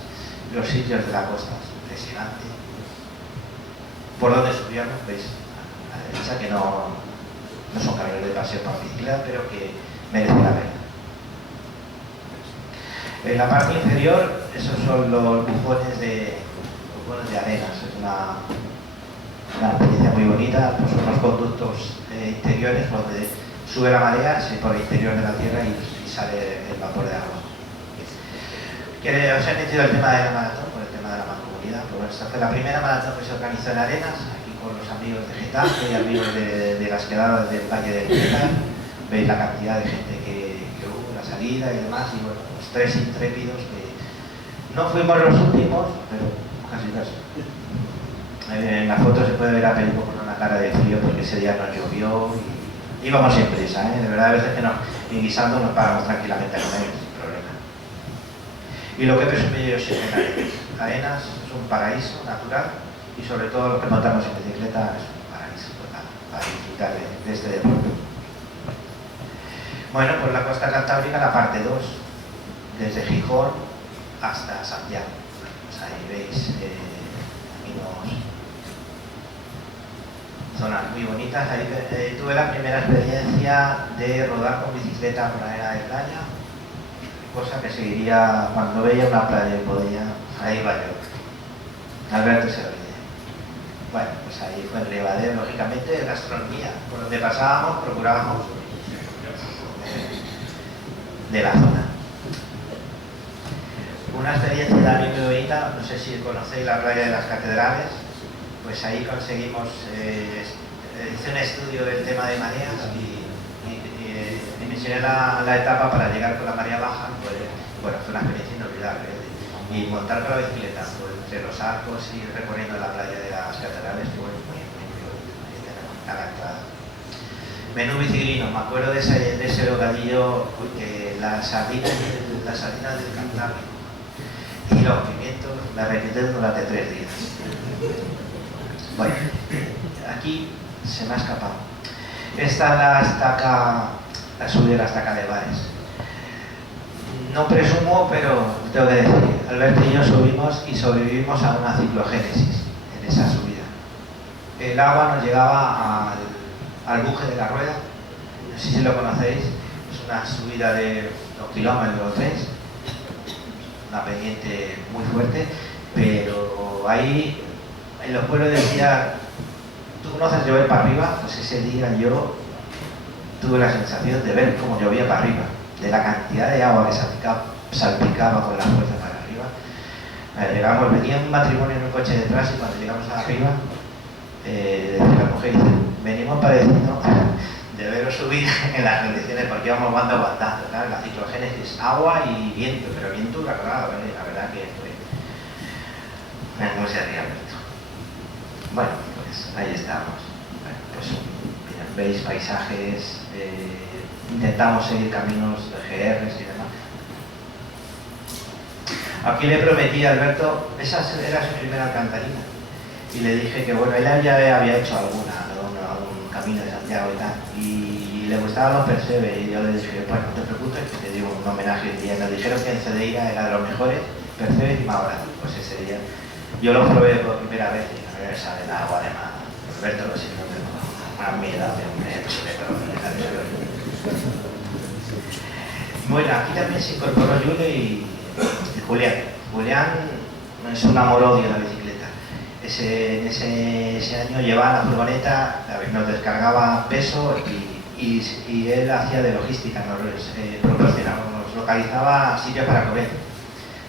los sitios de la costa, es impresionante. por dónde subíamos, veis a la derecha, que no son caminos de paseo para bicicleta, pero que merece la pena. En la parte inferior, esos son los bufones de arenas. Es una experiencia muy bonita, pues unos conductos interiores donde sube la marea, se por el interior de la tierra y sale el vapor de agua. Os he metido el tema de la maratón, por el tema de la mancomunidad. Pues bueno, esta fue la primera maratón que se organizó en Arenas, aquí con los amigos de Getafe y amigos de las quedadas del Valle del Pilar. Veis la cantidad de gente que hubo, la salida y demás, y bueno, los 3 intrépidos que no fuimos los últimos, pero casi. En la foto se puede ver a Perico con una cara de frío porque ese día nos llovió y íbamos sin prisa, de verdad, a veces que ni guisando nos paramos tranquilamente a comer, sin problema. Y lo que he presumido yo siempre en Arenas es un paraíso natural y sobre todo los que montamos en bicicleta es un paraíso total para disfrutar de este deporte. Bueno, pues la costa cantábrica, la parte 2, desde Gijón hasta Santiago. Pues ahí veis zonas muy bonitas. Ahí tuve la primera experiencia de rodar con bicicleta por la arena de playa, cosa que seguiría cuando veía una playa y podía. Ahí va yo. Alberto se lo olvidé. Bueno, pues ahí fue el Ribadeo, lógicamente, de gastronomía. Por donde pasábamos, procurábamos de la zona. Una experiencia también muy bonita, no sé si conocéis la playa de las Catedrales, pues ahí conseguimos, hice un estudio del tema de mareas y inicié la etapa para llegar con la marea baja, pues, bueno, fue una experiencia inolvidable. Y montar con la bicicleta pues, entre los arcos y recorriendo la playa de las Catedrales fue muy bonito, a la entrada. Menú bicigrino, me acuerdo de ese bocadillo, porque las sardinas del Cantábrico y los pimientos la repité durante 3 días. Bueno, aquí se me ha escapado. Esta es la estaca, la subida de la estaca de Bares. No presumo, pero tengo que decir, Alberto y yo subimos y sobrevivimos a una ciclogénesis en esa subida. El agua nos llegaba al buje de la rueda, no sé si lo conocéis, es una subida de 2 kilómetros o 3, una pendiente muy fuerte, pero ahí en los pueblos decía, ¿tú conoces llover para arriba? Pues ese día yo tuve la sensación de ver cómo llovía para arriba, de la cantidad de agua que salpicaba con la fuerza para arriba. Llegamos, venía un matrimonio en un coche detrás y cuando llegamos arriba, decía la mujer, venimos padeciendo de veros subir en las condiciones porque íbamos aguantando, claro, la ciclogénesis, agua y viento, pero viento huracanado, la verdad que fue muy serio. Bueno, pues ahí estamos. Bueno, pues mira, veis paisajes, intentamos seguir caminos de GRs y demás. Aquí le prometí a Alberto, esa era su primera alcantarina, y le dije que bueno, él ya había hecho algún camino de Santiago y tal, y le gustaban los percebes, y yo le dije, pues no te preocupes, que te digo un homenaje el día. Nos dijeron que en Cedeira era de los mejores percebes y Maura, pues ese día yo lo probé por primera vez y no me sale nada agua de mar. Alberto lo siento, pero a mi edad bueno, aquí también se incorporó Julio y Julián. Julián es un amor-odio de la bicicleta. Ese año llevaba la furgoneta, nos descargaba peso y él hacía de logística, nos localizaba sitios para comer.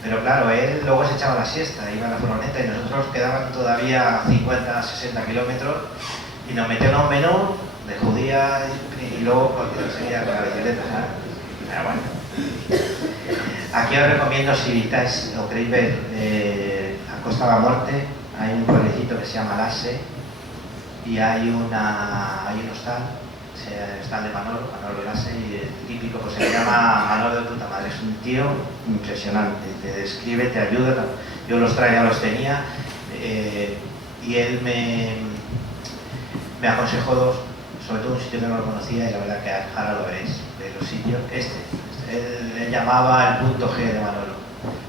Pero claro, él luego se echaba la siesta, iba a la furgoneta y nosotros quedaban todavía 50, 60 kilómetros y nos metían a un menú de judía y luego seguía con la bicicleta, ¿sabes? Pero bueno. Aquí os recomiendo, si visitáis o queréis ver a Costa de la Muerte, hay un pueblecito que se llama Lasse y hay un hostal, de Manolo Lasse, y el típico pues se llama Manolo de puta madre, es un tío impresionante, te describe, te ayuda. Yo los traía, los tenía y él me aconsejó 2, sobre todo un sitio que no lo conocía y la verdad que ahora lo veréis, de los sitios, él llamaba el punto G de Manolo.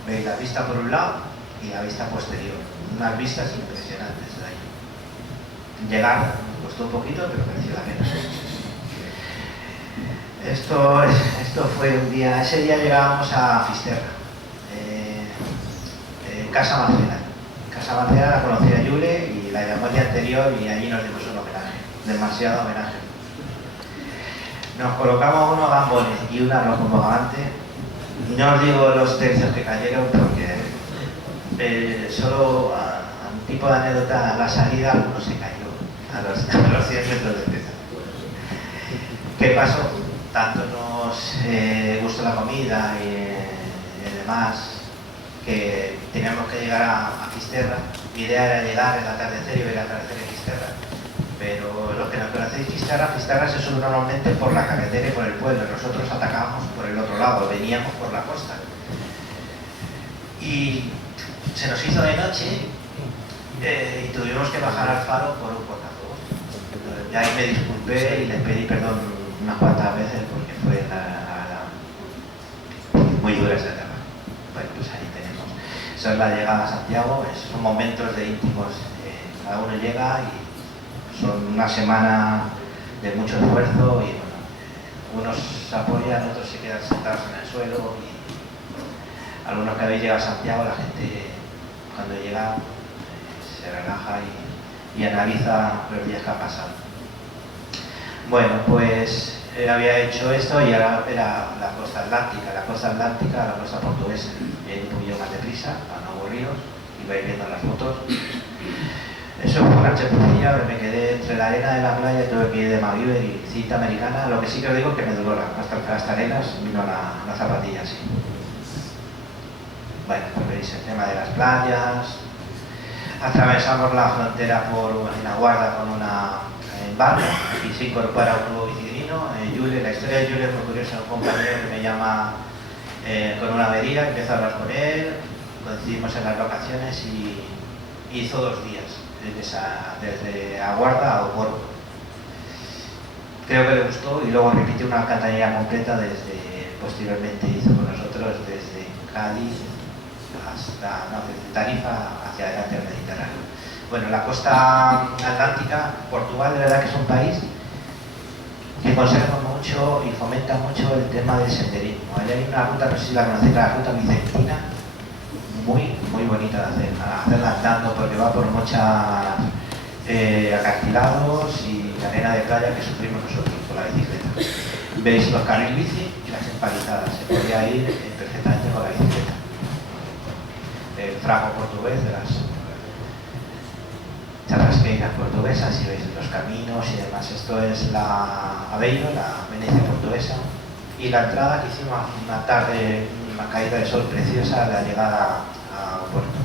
Veis la vista por un lado y la vista posterior, unas vistas impresionantes de ahí. Llegar costó un poquito, pero mereció la pena. Esto fue un día, ese día llegábamos a Fisterra, Casa Macera. Casa Macera la conocía Yule y la llamó el día anterior y allí nos dimos un homenaje, demasiado homenaje. Nos colocamos unos gambones y un arroz con bogavante. No os digo los tercios que cayeron porque solo a un tipo de anécdota, a la salida uno se cayó a los 100 metros de pesa. ¿Qué pasó? Tanto nos gustó la comida y demás que teníamos que llegar a Fisterra. Mi idea era llegar el atardecer y ver el atardecer en Fisterra. Pero los que no conocéis Fisterra se sube normalmente por la carretera y por el pueblo. Nosotros atacábamos por el otro lado, veníamos por la costa. Y se nos hizo de noche y tuvimos que bajar al faro por un cortafuegos. Y ahí me disculpé y les pedí perdón unas cuantas veces porque fue muy dura esa etapa. Bueno, pues ahí tenemos. Esa es la llegada a Santiago, son momentos de íntimos. Cada uno llega y son una semana de mucho esfuerzo y bueno, unos se apoyan, otros se quedan sentados en el suelo y algunos que habéis llegado a Santiago, la gente cuando llega se relaja y analiza los días que han pasado. Bueno, pues había hecho esto y ahora era la costa atlántica, la costa portuguesa. Y un poquillo más deprisa, para no aburriros, y vais viendo las fotos. Eso fue una chepuzilla, me quedé entre la arena de la playa y tuve que ir de MacGyver y cinta americana. Lo que sí que os digo es que me duró hasta arenas, vino la zapatilla así. Bueno, pues veis el tema de las playas. Atravesamos la frontera en Aguarda con en barco y se incorpora un nuevo bicigrino. La historia de Yule es muy curiosa, un compañero que me llama con una avería, empiezo a hablar con él, coincidimos en las vacaciones y hizo 2 días. Desde Aguarda a Oporto. Creo que le gustó y luego repitió una alcantarilla completa posteriormente hizo con nosotros desde Cádiz desde Tarifa hacia adelante al Mediterráneo. Bueno, la costa atlántica, Portugal, de verdad que es un país que conserva mucho y fomenta mucho el tema del senderismo. Allí hay una ruta, no sé si la conocéis, la ruta vicentina, muy bonita de hacerla andando porque va por muchos acantilados y arena de playa que sufrimos nosotros con la bicicleta. Veis los carriles bici y las empalizadas, se podría ir perfectamente con la bicicleta. El frago portugués de las charrasqueiras portuguesas y veis los caminos y demás. Esto es la Aveiro, la Venecia portuguesa, y la entrada que hicimos una tarde, una caída de sol preciosa, la llegada a Oporto.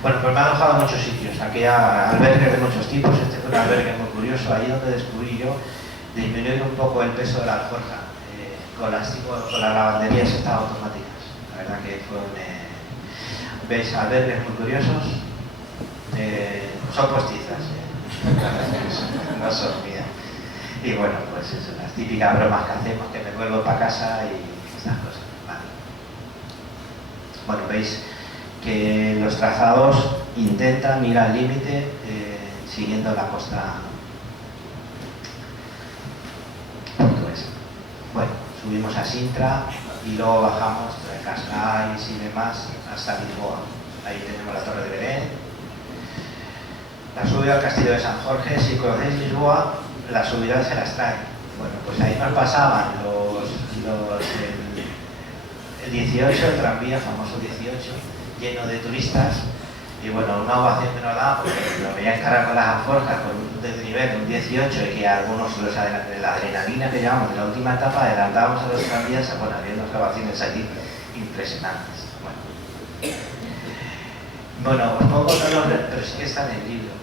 Bueno, pues me ha alojado en muchos sitios, aquí hay albergues de muchos tipos. Este fue un albergue muy curioso, ahí donde descubrí yo disminuir un poco el peso de la alforja con las lavanderías estas automáticas. La verdad que veis albergues muy curiosos, son postizas, no son mías. Y bueno, pues eso, las típicas bromas que hacemos, que me vuelvo para casa y estas cosas. Vale. Bueno, veis que los trazados intentan ir al límite siguiendo la costa portuguesa. Bueno, subimos a Sintra y luego bajamos de Cascais y demás hasta Lisboa. Ahí tenemos la Torre de Belén. La subida al Castillo de San Jorge, si conocéis Lisboa, la subida se las trae. Bueno, pues ahí nos pasaban el 18, el tranvía, famoso 18, lleno de turistas, y bueno, una ovación que nos daba porque lo veían cargar con las alforjas con un desnivel de un 18 y que algunos de la adrenalina que llevamos de la última etapa adelantábamos a los tranvías, bueno, había unas ovaciones allí impresionantes. Bueno, os pongo otros nombres, pero sí que está en el libro.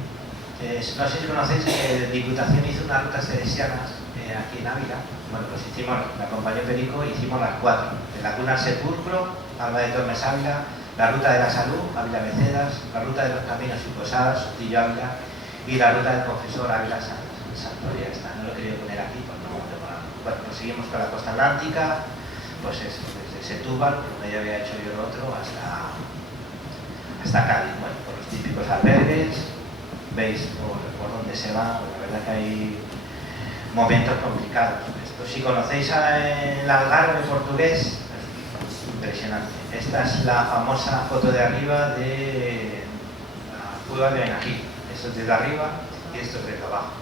No sé si conocéis que Diputación hizo unas rutas teresianas aquí en Ávila. Bueno, pues me acompañó Perico y hicimos las 4. De la Cuna al Sepulcro, Alba de Tormes Ávila, la Ruta de la Salud, Ávila Becedas, la Ruta de los Caminos y Posadas, Sotillo Ávila, y la Ruta del Confesor Ávila Santoria. No lo he querido poner aquí, pues no. Bueno, pues seguimos con la costa atlántica, pues eso, desde Setúbal, donde ya había hecho yo lo otro, hasta Cádiz. Bueno, por los típicos albergues. veis por dónde se va. La verdad que hay momentos complicados. Esto, si conocéis el Algarve portugués, es impresionante. Esta es la famosa foto de arriba de la cueva de Benají. Esto es desde arriba y esto es desde abajo.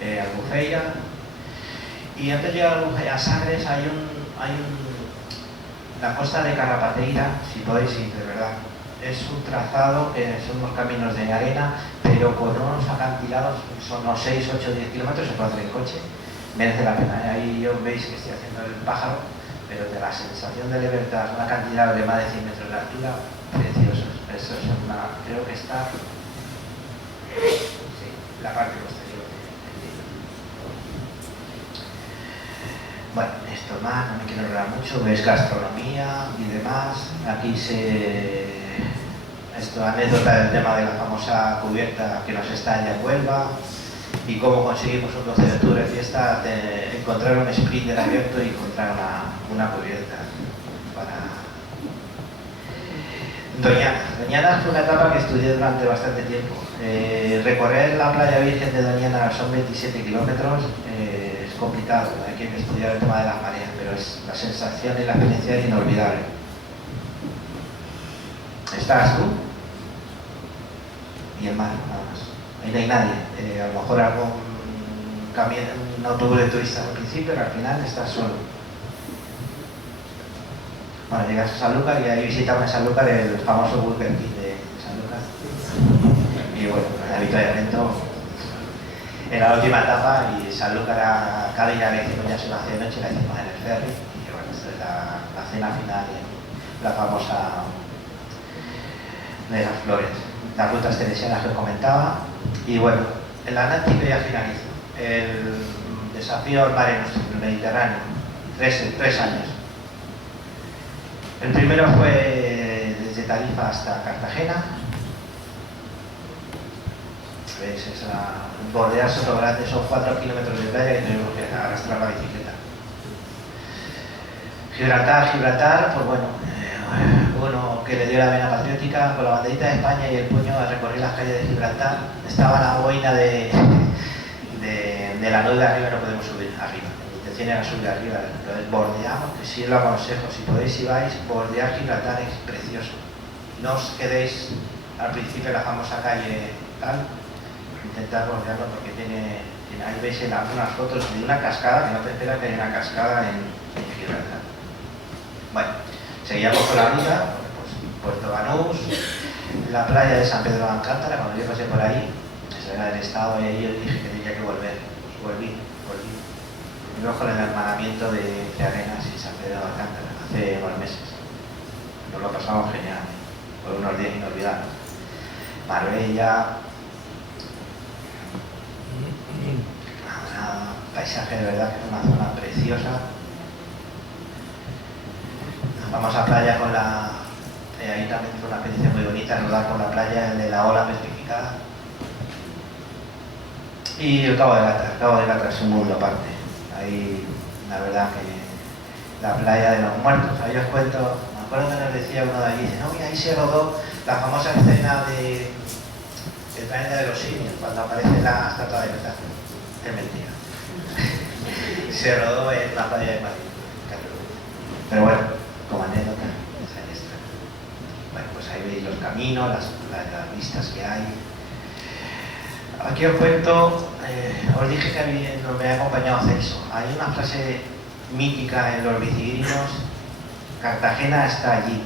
Albufeira. Y antes de llegar a Albufeira, a Sagres, hay la costa de Carrapateira, si podéis ir, de verdad. Es un trazado, son unos caminos de arena, pero con unos acantilados, son unos 6, 8, 10 kilómetros, se puede hacer en coche, merece la pena. Ahí veis que estoy haciendo el pájaro, pero de la sensación de libertad, un acantilado de más de 100 metros de altura, precioso. Eso es creo que está, sí, la parte posterior. Bueno, esto más, no me quiero enredar mucho, veis gastronomía y demás. Aquí esto anécdota del tema de la famosa cubierta que nos estalla en Huelva y cómo conseguimos un 12 de octubre fiesta de encontrar un sprinter abierto y encontrar una cubierta para Doñana fue una etapa que estudié durante bastante tiempo. Recorrer la playa virgen de Doñana son 27 kilómetros, es complicado, hay que estudiar el tema de las mareas, pero la sensación y la experiencia es inolvidable. ¿Estás tú? Y el mar, nada más. Ahí no hay nadie. A lo mejor un autobús de turistas al principio, pero al final estás solo. Bueno, llegas a Sanlúcar y ahí visitamos en Sanlúcar el famoso Burger King de Sanlúcar. Y bueno, habitualmente en la última etapa y Sanlúcar a Cádiz ya la hicimos, ya se lo hacía de noche, la hicimos en el ferry. Y bueno, esta es la cena final, la famosa de las flores. Las rutas teresianas que os comentaba. Y bueno, el Atlántico ya finalizo. El desafío al mar en el Mediterráneo, 3 años. El primero fue desde Tarifa hasta Cartagena. ¿Veis? Bordear Sotogrande, son 4 kilómetros de playa y tenemos que arrastrar la bicicleta. Gibraltar, pues bueno, uno que le dio la vena patriótica con la banderita de España y el puño a recorrer las calles de Gibraltar. Estaba la boina de la nube de arriba, no podemos subir arriba. Mi intención era subir arriba, entonces bordeamos, que sí lo aconsejo, si podéis y vais, bordear Gibraltar es precioso. No os quedéis al principio en la famosa calle tal, intentar bordearlo porque ahí veis en algunas fotos de una cascada que no te espera que hay una cascada en Gibraltar. Bueno, seguíamos con la ruta, pues, Puerto Banús, la playa de San Pedro de Alcántara. Cuando yo pasé por ahí, eso era del estado y ahí yo dije que tenía que volver. Pues volví. Primero con el hermanamiento de Arenas y San Pedro de Alcántara, hace unos meses. Nos lo pasamos genial, por unos días inolvidables. Marbella, un paisaje de verdad que es una zona preciosa. Vamos a playa con ahí también fue una experiencia muy bonita, rodar por la playa de la ola petrificada. Y el Cabo de Gata es un mundo aparte. Ahí la verdad que la playa de los muertos, ahí os cuento, me acuerdo que nos decía uno de allí, dice, no, mira, ahí se rodó la famosa escena del planeta de los simios, cuando aparece la estatua de verdad. Es mentira. Se rodó en la playa de Madrid. Pero bueno, como anécdota, esa es esta. Bueno, pues ahí veis los caminos, las vistas que hay. Aquí os cuento, os dije que me ha acompañado Celso. Hay una frase mítica en los bicigrinos, Cartagena está allí.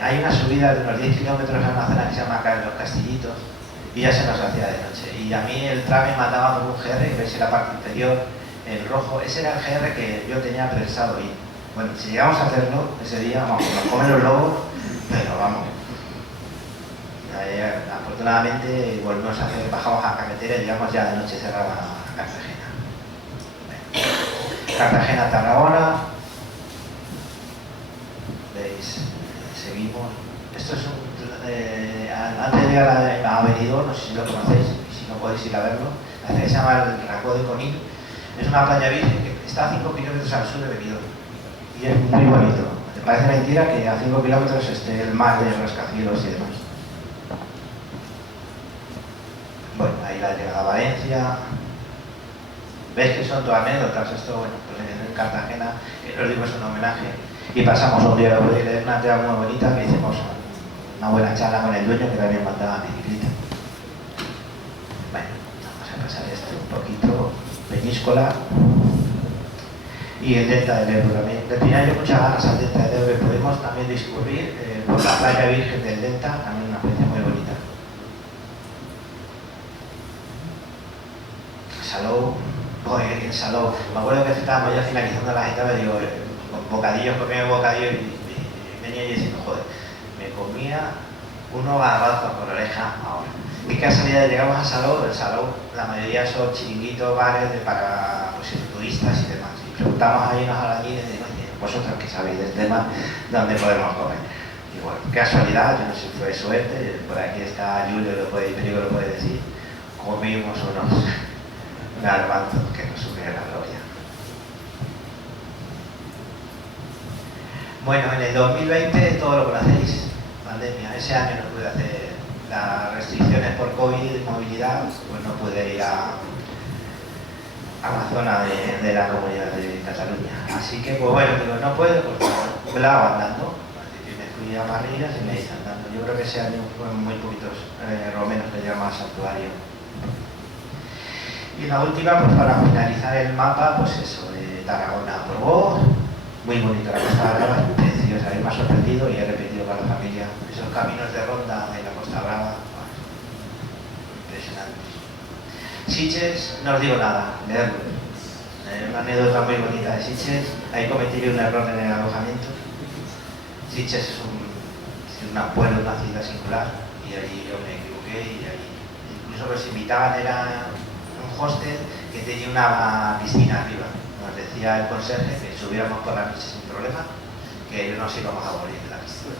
Hay una subida de unos 10 kilómetros a una zona que se llama Los Castillitos y ya se nos hacía de noche. Y a mí el trame mataba con un GR, que veis en la parte inferior, el rojo, ese era el GR que yo tenía pensado ir. Bueno, si llegamos a hacerlo ese día, vamos, nos comen los lobos, pero vamos. Afortunadamente volvimos a bajamos a la carretera y llegamos ya de noche cerrada a Cartagena. Bueno. Cartagena, Tarragona. ¿Veis? Seguimos. Esto es antes de llegar a Benidorm, no sé si lo conocéis, si no podéis ir a verlo, la ciudad se llama el Racó de Conil. Es una playa virgen que está a 5 kilómetros al sur de Benidorm y es muy bonito. Me parece mentira que a 5 kilómetros esté el mar de rascacielos y demás. Bueno, ahí la llegada a Valencia. ¿Ves que son todas anécdotas? Esto, bueno, pues en Cartagena, os digo, es un homenaje. Y pasamos un día de una tía muy bonita que hicimos una buena charla con el dueño que también mandaba bicicleta. Bueno, vamos a pasar esto un poquito. Peñíscola y el delta del Ebro también. Le tenía yo muchas ganas al delta del Ebro. Podemos también discurrir por la playa virgen del delta, también una playa muy bonita. Salou, en Salou, me acuerdo que estábamos ya finalizando la gitana y digo, bocadillos, comía bocadillos y venía yo diciendo, joder, me comía unos garbanzos por oreja ahora. Y que a salida llegamos a Salou, el Salou, la mayoría son chiringuitos, bares para pues, turistas y demás. Y preguntamos ahí unos albañiles y digo, oye, vosotros que sabéis del tema, ¿dónde podemos comer? Y bueno, qué casualidad, yo no sé si fue suerte, por aquí está Julio, Perico lo puede decir, comimos unos garbanzos que nos subieron a la gloria. Bueno, en el 2020 todo lo conocéis, pandemia. Ese año no pude hacer las restricciones por COVID, movilidad, pues no pude ir a la zona de la Comunidad de Cataluña. Así que, pues bueno, digo, no puedo, pues me la hago andando. Así que me fui a Parrillas y me hice andando. Yo creo que ese año fueron muy poquitos romenos que llaman santuario. Y la última, pues para finalizar el mapa, pues eso, de Tarragona a Portbou, muy bonita la Costa Brava, es preciosa, a mí me ha sorprendido y he repetido con la familia. Esos caminos de ronda de la Costa Brava, pues, impresionantes. Sitges, no os digo nada, leerlo. Una anécdota muy bonita de Sitges, ahí cometí un error en el alojamiento. Sitges es un pueblo, una ciudad singular, y allí yo me equivoqué y ahí incluso los invitaban, era un hostel que tenía una piscina arriba. Nos decía el conserje que subiéramos por la noche sin problema, que nos íbamos a morir en la piscina.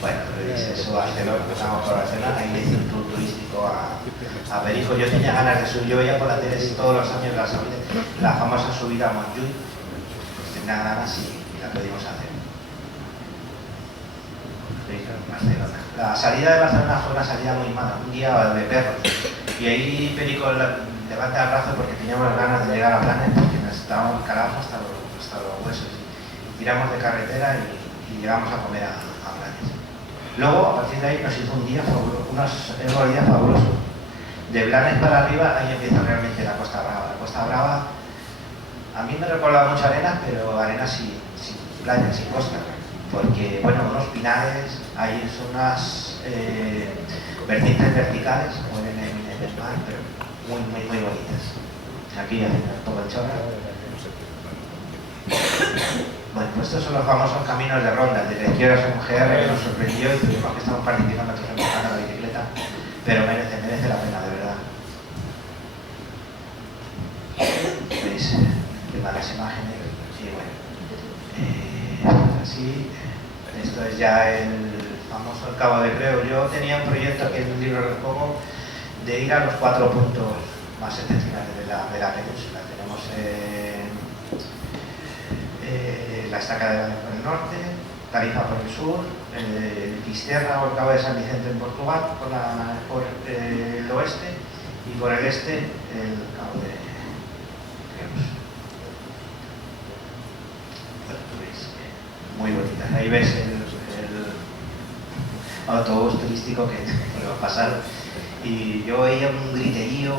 Bueno, pero dice eso, Barcelona, pasamos por Barcelona, ahí le hice un tour turístico a Perico. Yo tenía ganas de subir, yo veía por la tele todos los años la famosa subida a Montjuïc, pues tenía ganas y la pudimos hacer. Barcelona. La salida de Barcelona fue una salida muy mala, un día de perros. Y ahí Perico levanta el brazo porque teníamos ganas de llegar a Planes, porque nos estábamos calados hasta los huesos. Y tiramos de carretera y llegamos a comer a Planes. Luego, a partir de ahí, nos hizo un día fabuloso, unos días fabulosos. De Blanes para arriba, ahí empieza realmente la Costa Brava. La Costa Brava, a mí me recuerda mucho Arenas, pero Arenas sin playa, sin costa. Porque, bueno, unos pinares, hay unas vertientes verticales, como en el mar, pero muy, muy, muy bonitas. Aquí haciendo un poco de chorra. Bueno, pues estos son los famosos caminos de ronda. El de la izquierda es un GR que nos sorprendió y tuvimos que estar un par de kilómetros empujando la bicicleta, pero merece la pena, de verdad. ¿Veis? Las imágenes y bueno. Así, esto es ya el famoso Cabo de Creu. Yo tenía un proyecto que en un libro recojo de ir a los 4 puntos más excepcionales de la península. Tenemos la Estaca de Baño por el norte, Tarifa por el sur, Fisterra o el Cabo de San Vicente en Portugal por el oeste y por el este el Cabo de Creus. Muy bonita. Ahí ves el autobús turístico que va a pasar y yo veía un griterío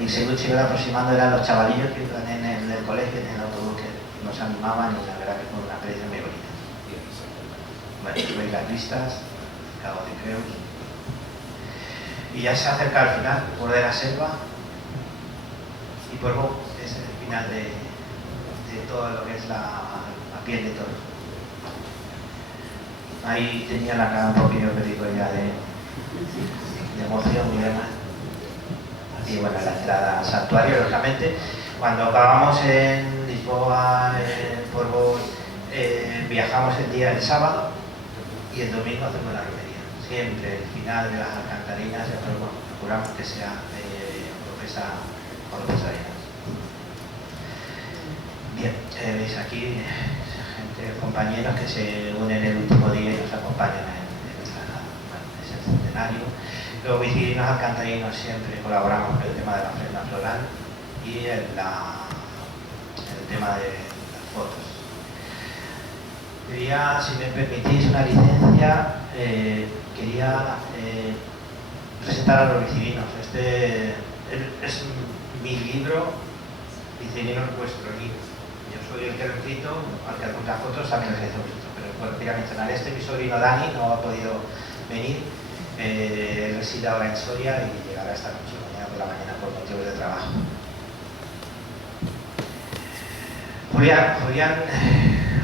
y según se iba aproximando eran los chavalillos que iban en el colegio, en el autobús, que nos animaban y la verdad que fue una experiencia muy bonita. Bueno, veis las vistas, Cabo de Creus y ya se acerca al final, borde de la selva y Portbou es el final de todo lo que es la piel de toro. Ahí tenía la cara un poquillo Perico ya de emoción y demás. Y bueno, la entrada al santuario, lógicamente, cuando acabamos en Lisboa, en Portbou, viajamos el sábado y el domingo hacemos la romería. Siempre el final de las alcantarinas, procuramos que sea por López Arenas. Bien, veis aquí compañeros que se unen el último día y nos acompañan extraordinario. Los Vicirinos Alcantarinos siempre colaboramos en el tema de la ofrenda floral y en el tema de las fotos. Quería, si me permitís una licencia, quería presentar a los Vicirinos. Este es mi libro, Vicirinos vuestro libro. Yo soy el que lo he escrito, aunque algunas fotos también las he escrito, pero quería mencionar mi sobrino Dani no ha podido venir, reside ahora en Soria y llegará esta noche, mañana por la mañana por motivos de trabajo. Julián,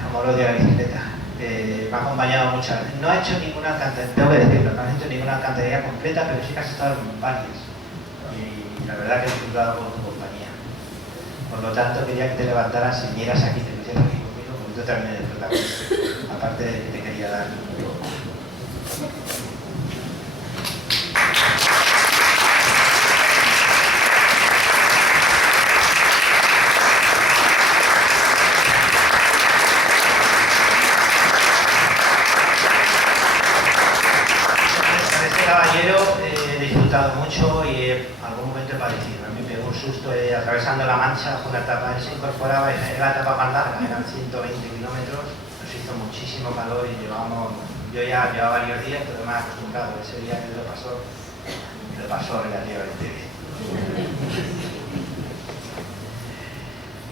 amor de la bicicleta, me ha acompañado muchas veces. No ha hecho ninguna alcantarilla, tengo que decirlo, no ha hecho ninguna alcantarilla completa, pero sí que has estado en varias. Y la verdad que he disfrutado con tu compañía. Por lo tanto, quería que te levantaras y vinieras aquí, te pusieras aquí conmigo, porque tú también eres protagonista. Aparte de que te quería dar. He disfrutado mucho y en algún momento he padecido. Me pegó un susto atravesando la Mancha, fue una etapa, él se incorporaba, era la etapa más larga, eran 120 kilómetros, nos hizo muchísimo calor y yo ya llevaba varios días, pero me he acostumbrado. Ese día que lo pasó relativamente bien.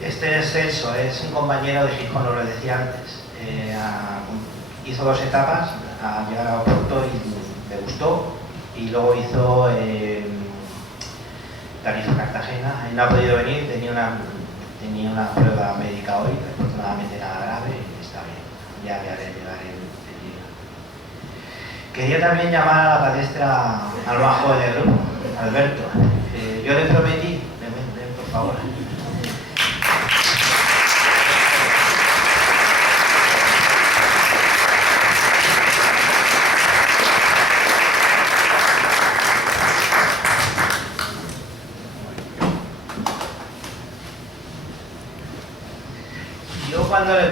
Este Celso es un compañero de Gijón, os lo decía antes. Hizo 2 etapas a llegar a Oporto y le gustó. Y luego hizo Tarifa-Cartagena. No ha podido venir, tenía una prueba médica hoy, afortunadamente nada grave y está bien. Ya le haré llegar el libro. Quería también llamar a la palestra al más joven del grupo, Alberto. Yo le prometí, ven por favor.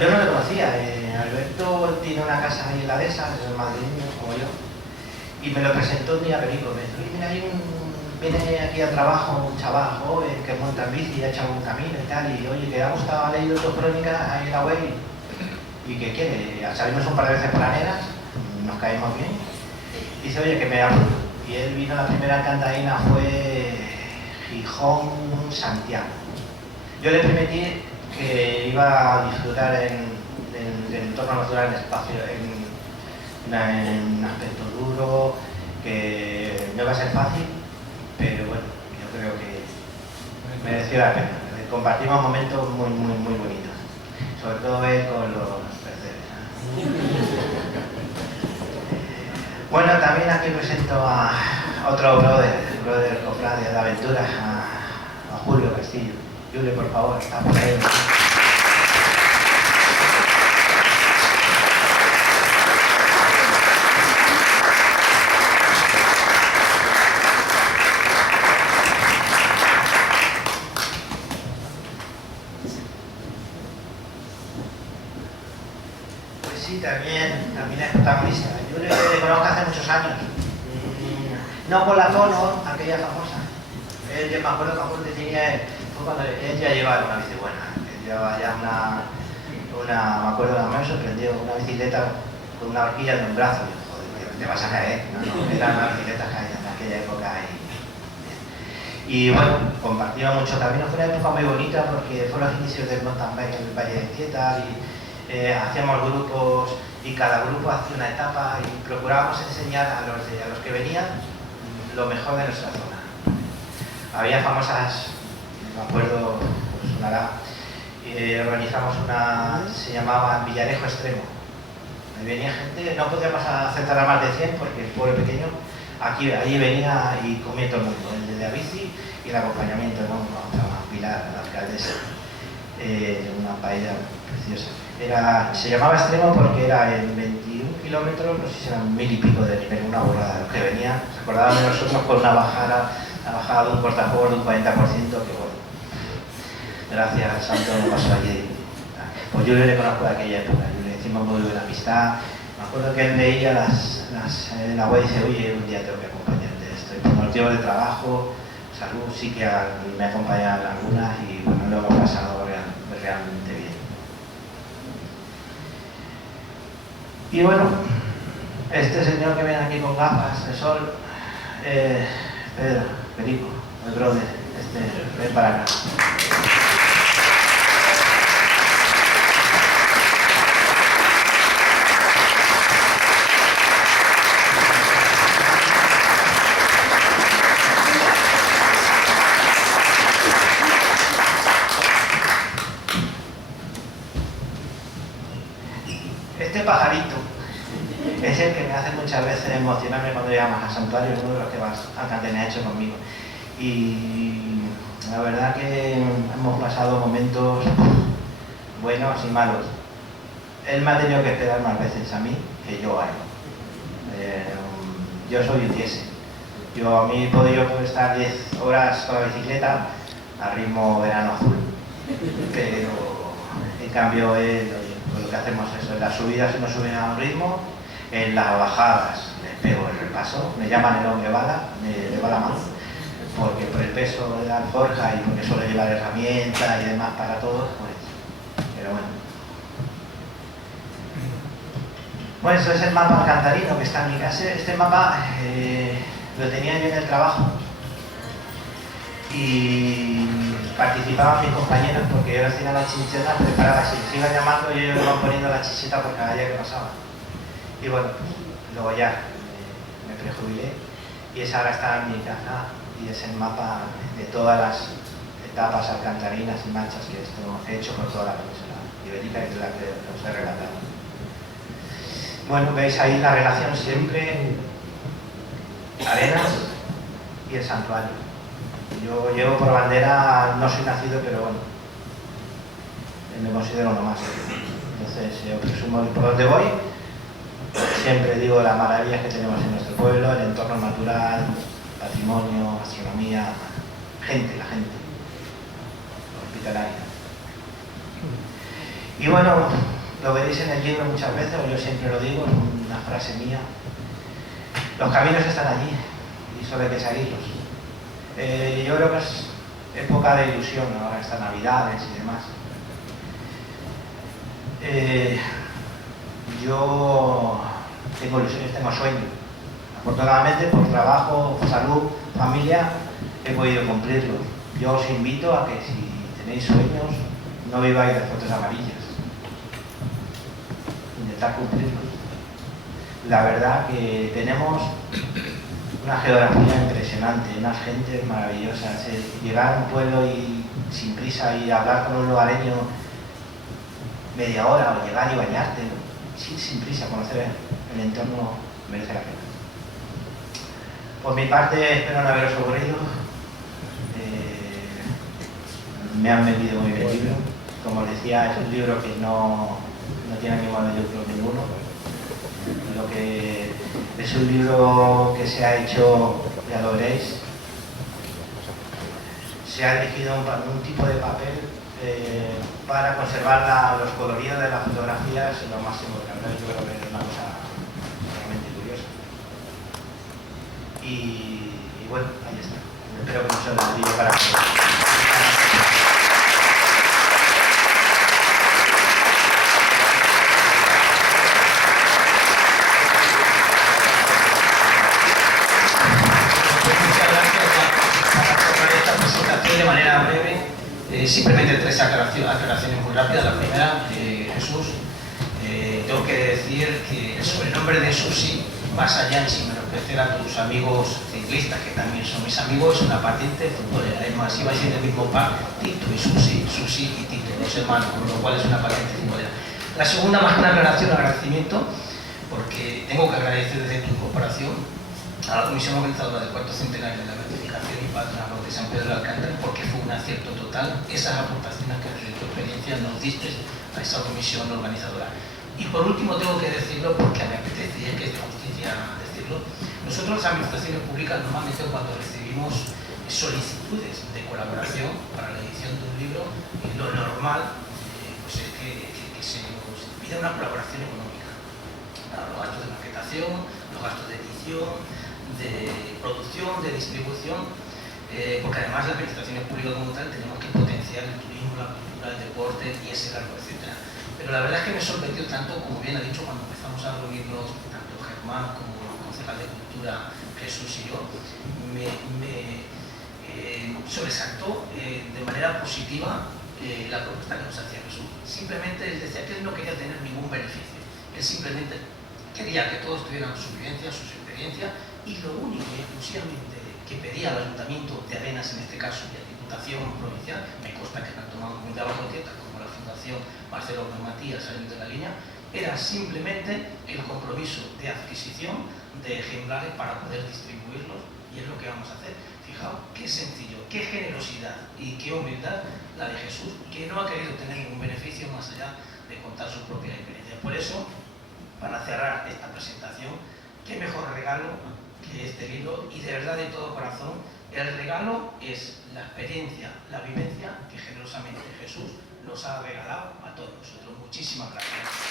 Yo no lo conocía, Alberto tiene una casa ahí en la dehesa, es madrileño como yo, y me lo presentó un día Perico. Me dijo, mira, viene aquí al trabajo un chaval joven que monta en bici y ha echado un camino y tal, y oye, que ha gustado, ha leído tus crónicas ahí en la web y que quiere, salimos un par de veces planeras, nos caímos bien, y dice, oye, que me hablo. Y él vino, la primera alcantarina fue Gijón-Santiago. Yo le prometí que iba a disfrutar en el entorno natural, en espacio, en un aspecto duro, que no va a ser fácil, pero bueno, yo creo que mereció la pena. Compartimos momentos muy bonitos, sobre todo él con los percebes. Bueno, también aquí presento a otro brother cofrade de aventuras, a Julio Castillo. Julio, por favor, está por ahí. Pues sí, también es protagonista. Yo le conozco hace muchos años. No con la Tono, aquella famosa. Yo me acuerdo que tenía... Fue cuando él ya llevaba una bici buena, él llevaba ya me acuerdo, me sorprendió, una bicicleta con una horquilla de un brazo. Y yo, joder, te vas a caer. No, era una bicicleta caída en aquella época. Y bueno, compartimos mucho. También fue una época muy bonita porque fueron los inicios del mountain bike en el Valle de Cieta y hacíamos grupos y cada grupo hacía una etapa y procurábamos enseñar a los que venían lo mejor de nuestra zona. Había famosas, me acuerdo, pues organizamos una, se llamaba Villarejo Extremo. Ahí venía gente, no podíamos aceptar a más de 100 porque el pueblo pequeño, allí venía y comía todo el mundo, el de la bici y el acompañamiento, ¿no? Otra Pilar, la alcaldesa, una paella preciosa. Se llamaba Extremo porque era en 21 kilómetros, no sé si eran 1000 y pico de nivel, una borrada. Los que venían se acordaban de nosotros con una bajada de un cortafuegos de un 40%, que bueno, gracias al santo no pasó allí. Pues yo le conozco de aquella época, yo le hicimos muy buena amistad Me acuerdo que él leía la web y dice, oye, un día tengo que acompañarte de esto. Y por motivos de trabajo, salud, sí que me acompañan algunas y bueno, lo hemos pasado realmente bien. Y bueno, este señor que viene aquí con gafas de sol, Pedro, Perico, el brother, ven para acá. Este pajarito es el que me hace muchas veces emocionarme cuando llamas a Santuario, es uno de los que más alcalde ha hecho conmigo. Y la verdad que hemos pasado momentos buenos y malos. Él me ha tenido que esperar más veces a mí que yo a él. Yo soy un diésel. A mí he podido estar 10 horas con la bicicleta a ritmo verano azul, pero en cambio él, lo que hacemos es en las subidas no suben a un ritmo, en las bajadas les pego el repaso, me llaman el hombre bala, me va la mano, porque por el peso de la alforja y porque suele llevar herramientas y demás para todos, pues, pero bueno. Bueno, esto es el mapa alcantarino que está en mi casa. Este mapa lo tenía yo en el trabajo y participaban mis compañeros porque yo hacía la chinchona, preparaba, si les iba llamando y ellos iban poniendo la chichita por cada día que pasaba. Y bueno, luego ya me prejubilé y esa ahora está en mi casa y es el mapa de todas las etapas alcantarinas y manchas que he hecho por toda la península ibérica y de la que os he relatado. Bueno, veis ahí la relación siempre Arenas y el santuario. Yo llevo por bandera, no soy nacido, pero bueno, me considero uno más. Entonces, yo presumo por donde voy, siempre digo las maravillas que tenemos en nuestro pueblo, el entorno natural, patrimonio, gastronomía, gente, la gente hospitalaria. Y bueno, lo veréis en el libro muchas veces, o yo siempre lo digo, es una frase mía. Los caminos están allí y solo hay que seguirlos. Yo creo que es época de ilusión ahora, estas navidades y demás. Yo tengo ilusiones, tengo sueños. Afortunadamente, por trabajo, por salud, familia, he podido cumplirlo. Yo os invito a que si tenéis sueños, no viváis de fotos amarillas. Intentar cumplirlos. La verdad que tenemos una geografía impresionante, unas gentes maravillosas. Llegar a un pueblo y sin prisa y hablar con un lugareño media hora o llegar y bañarte, sí, sin prisa, conocer el entorno merece la pena. Por mi parte, espero no haberos aburrido. Me han vendido muy bien el libro. Como os decía, es un libro que no tiene ánimo de lucro ninguno. Lo que es un libro que se ha hecho, ya lo veréis, se ha elegido un tipo de papel para conservar los coloridos de las fotografías lo máximo que habrá. Yo creo que es una cosa realmente curiosa. Y bueno, ahí está. Espero que no se os olvide para que... De manera breve, simplemente tres aclaraciones muy rápidas. La primera, Jesús, tengo que decir que el sobrenombre de Susi, más allá en sin menospreciar a tus amigos ciclistas, que también son mis amigos, es una patente futbolera. Es más, iba a ser el mismo par, Tito y Susi, Susi y Tito, dos hermanos, con lo cual es una patente futbolera. La segunda, más que una aclaración, agradecimiento, porque tengo que agradecer desde tu incorporación a la comisión organizadora del cuarto centenario de la beatificación y patronazgo de San Pedro de Alcántara, porque fue un acierto total esas aportaciones que desde tu experiencia nos diste a esa comisión organizadora. Y por último tengo que decirlo porque me apetecía que es de justicia decirlo. Nosotros las administraciones públicas normalmente cuando recibimos solicitudes de colaboración para la edición de un libro, lo normal pues es que se nos pida una colaboración económica. los gastos de maquetación, los gastos de edición, de producción, de distribución, porque además las administraciones públicas como tal tenemos que potenciar el turismo, la cultura, el deporte y ese largo, etcétera. Pero la verdad es que me sorprendió tanto, como bien ha dicho, cuando empezamos a reunirnos, tanto Germán como el concejal de Cultura, Jesús y yo, me sobresaltó de manera positiva la propuesta que nos hacía Jesús. Simplemente él decía que él no quería tener ningún beneficio, él simplemente quería que todos tuvieran su vivencia, sus experiencias, y lo único y exclusivamente que pedía al Ayuntamiento de Arenas, en este caso, y a Diputación Provincial, me consta que han tomado muy de abajo como la Fundación Marcelo Matías saliendo de la línea, era simplemente el compromiso de adquisición de ejemplares para poder distribuirlos, y es lo que vamos a hacer. Fijaos qué sencillo, qué generosidad y qué humildad la de Jesús, que no ha querido tener ningún beneficio más allá de contar su propia experiencia. Por eso, para cerrar esta presentación, qué mejor regalo que este libro, y de verdad, de todo corazón, el regalo es la experiencia, la vivencia que generosamente Jesús nos ha regalado a todos nosotros. Muchísimas gracias.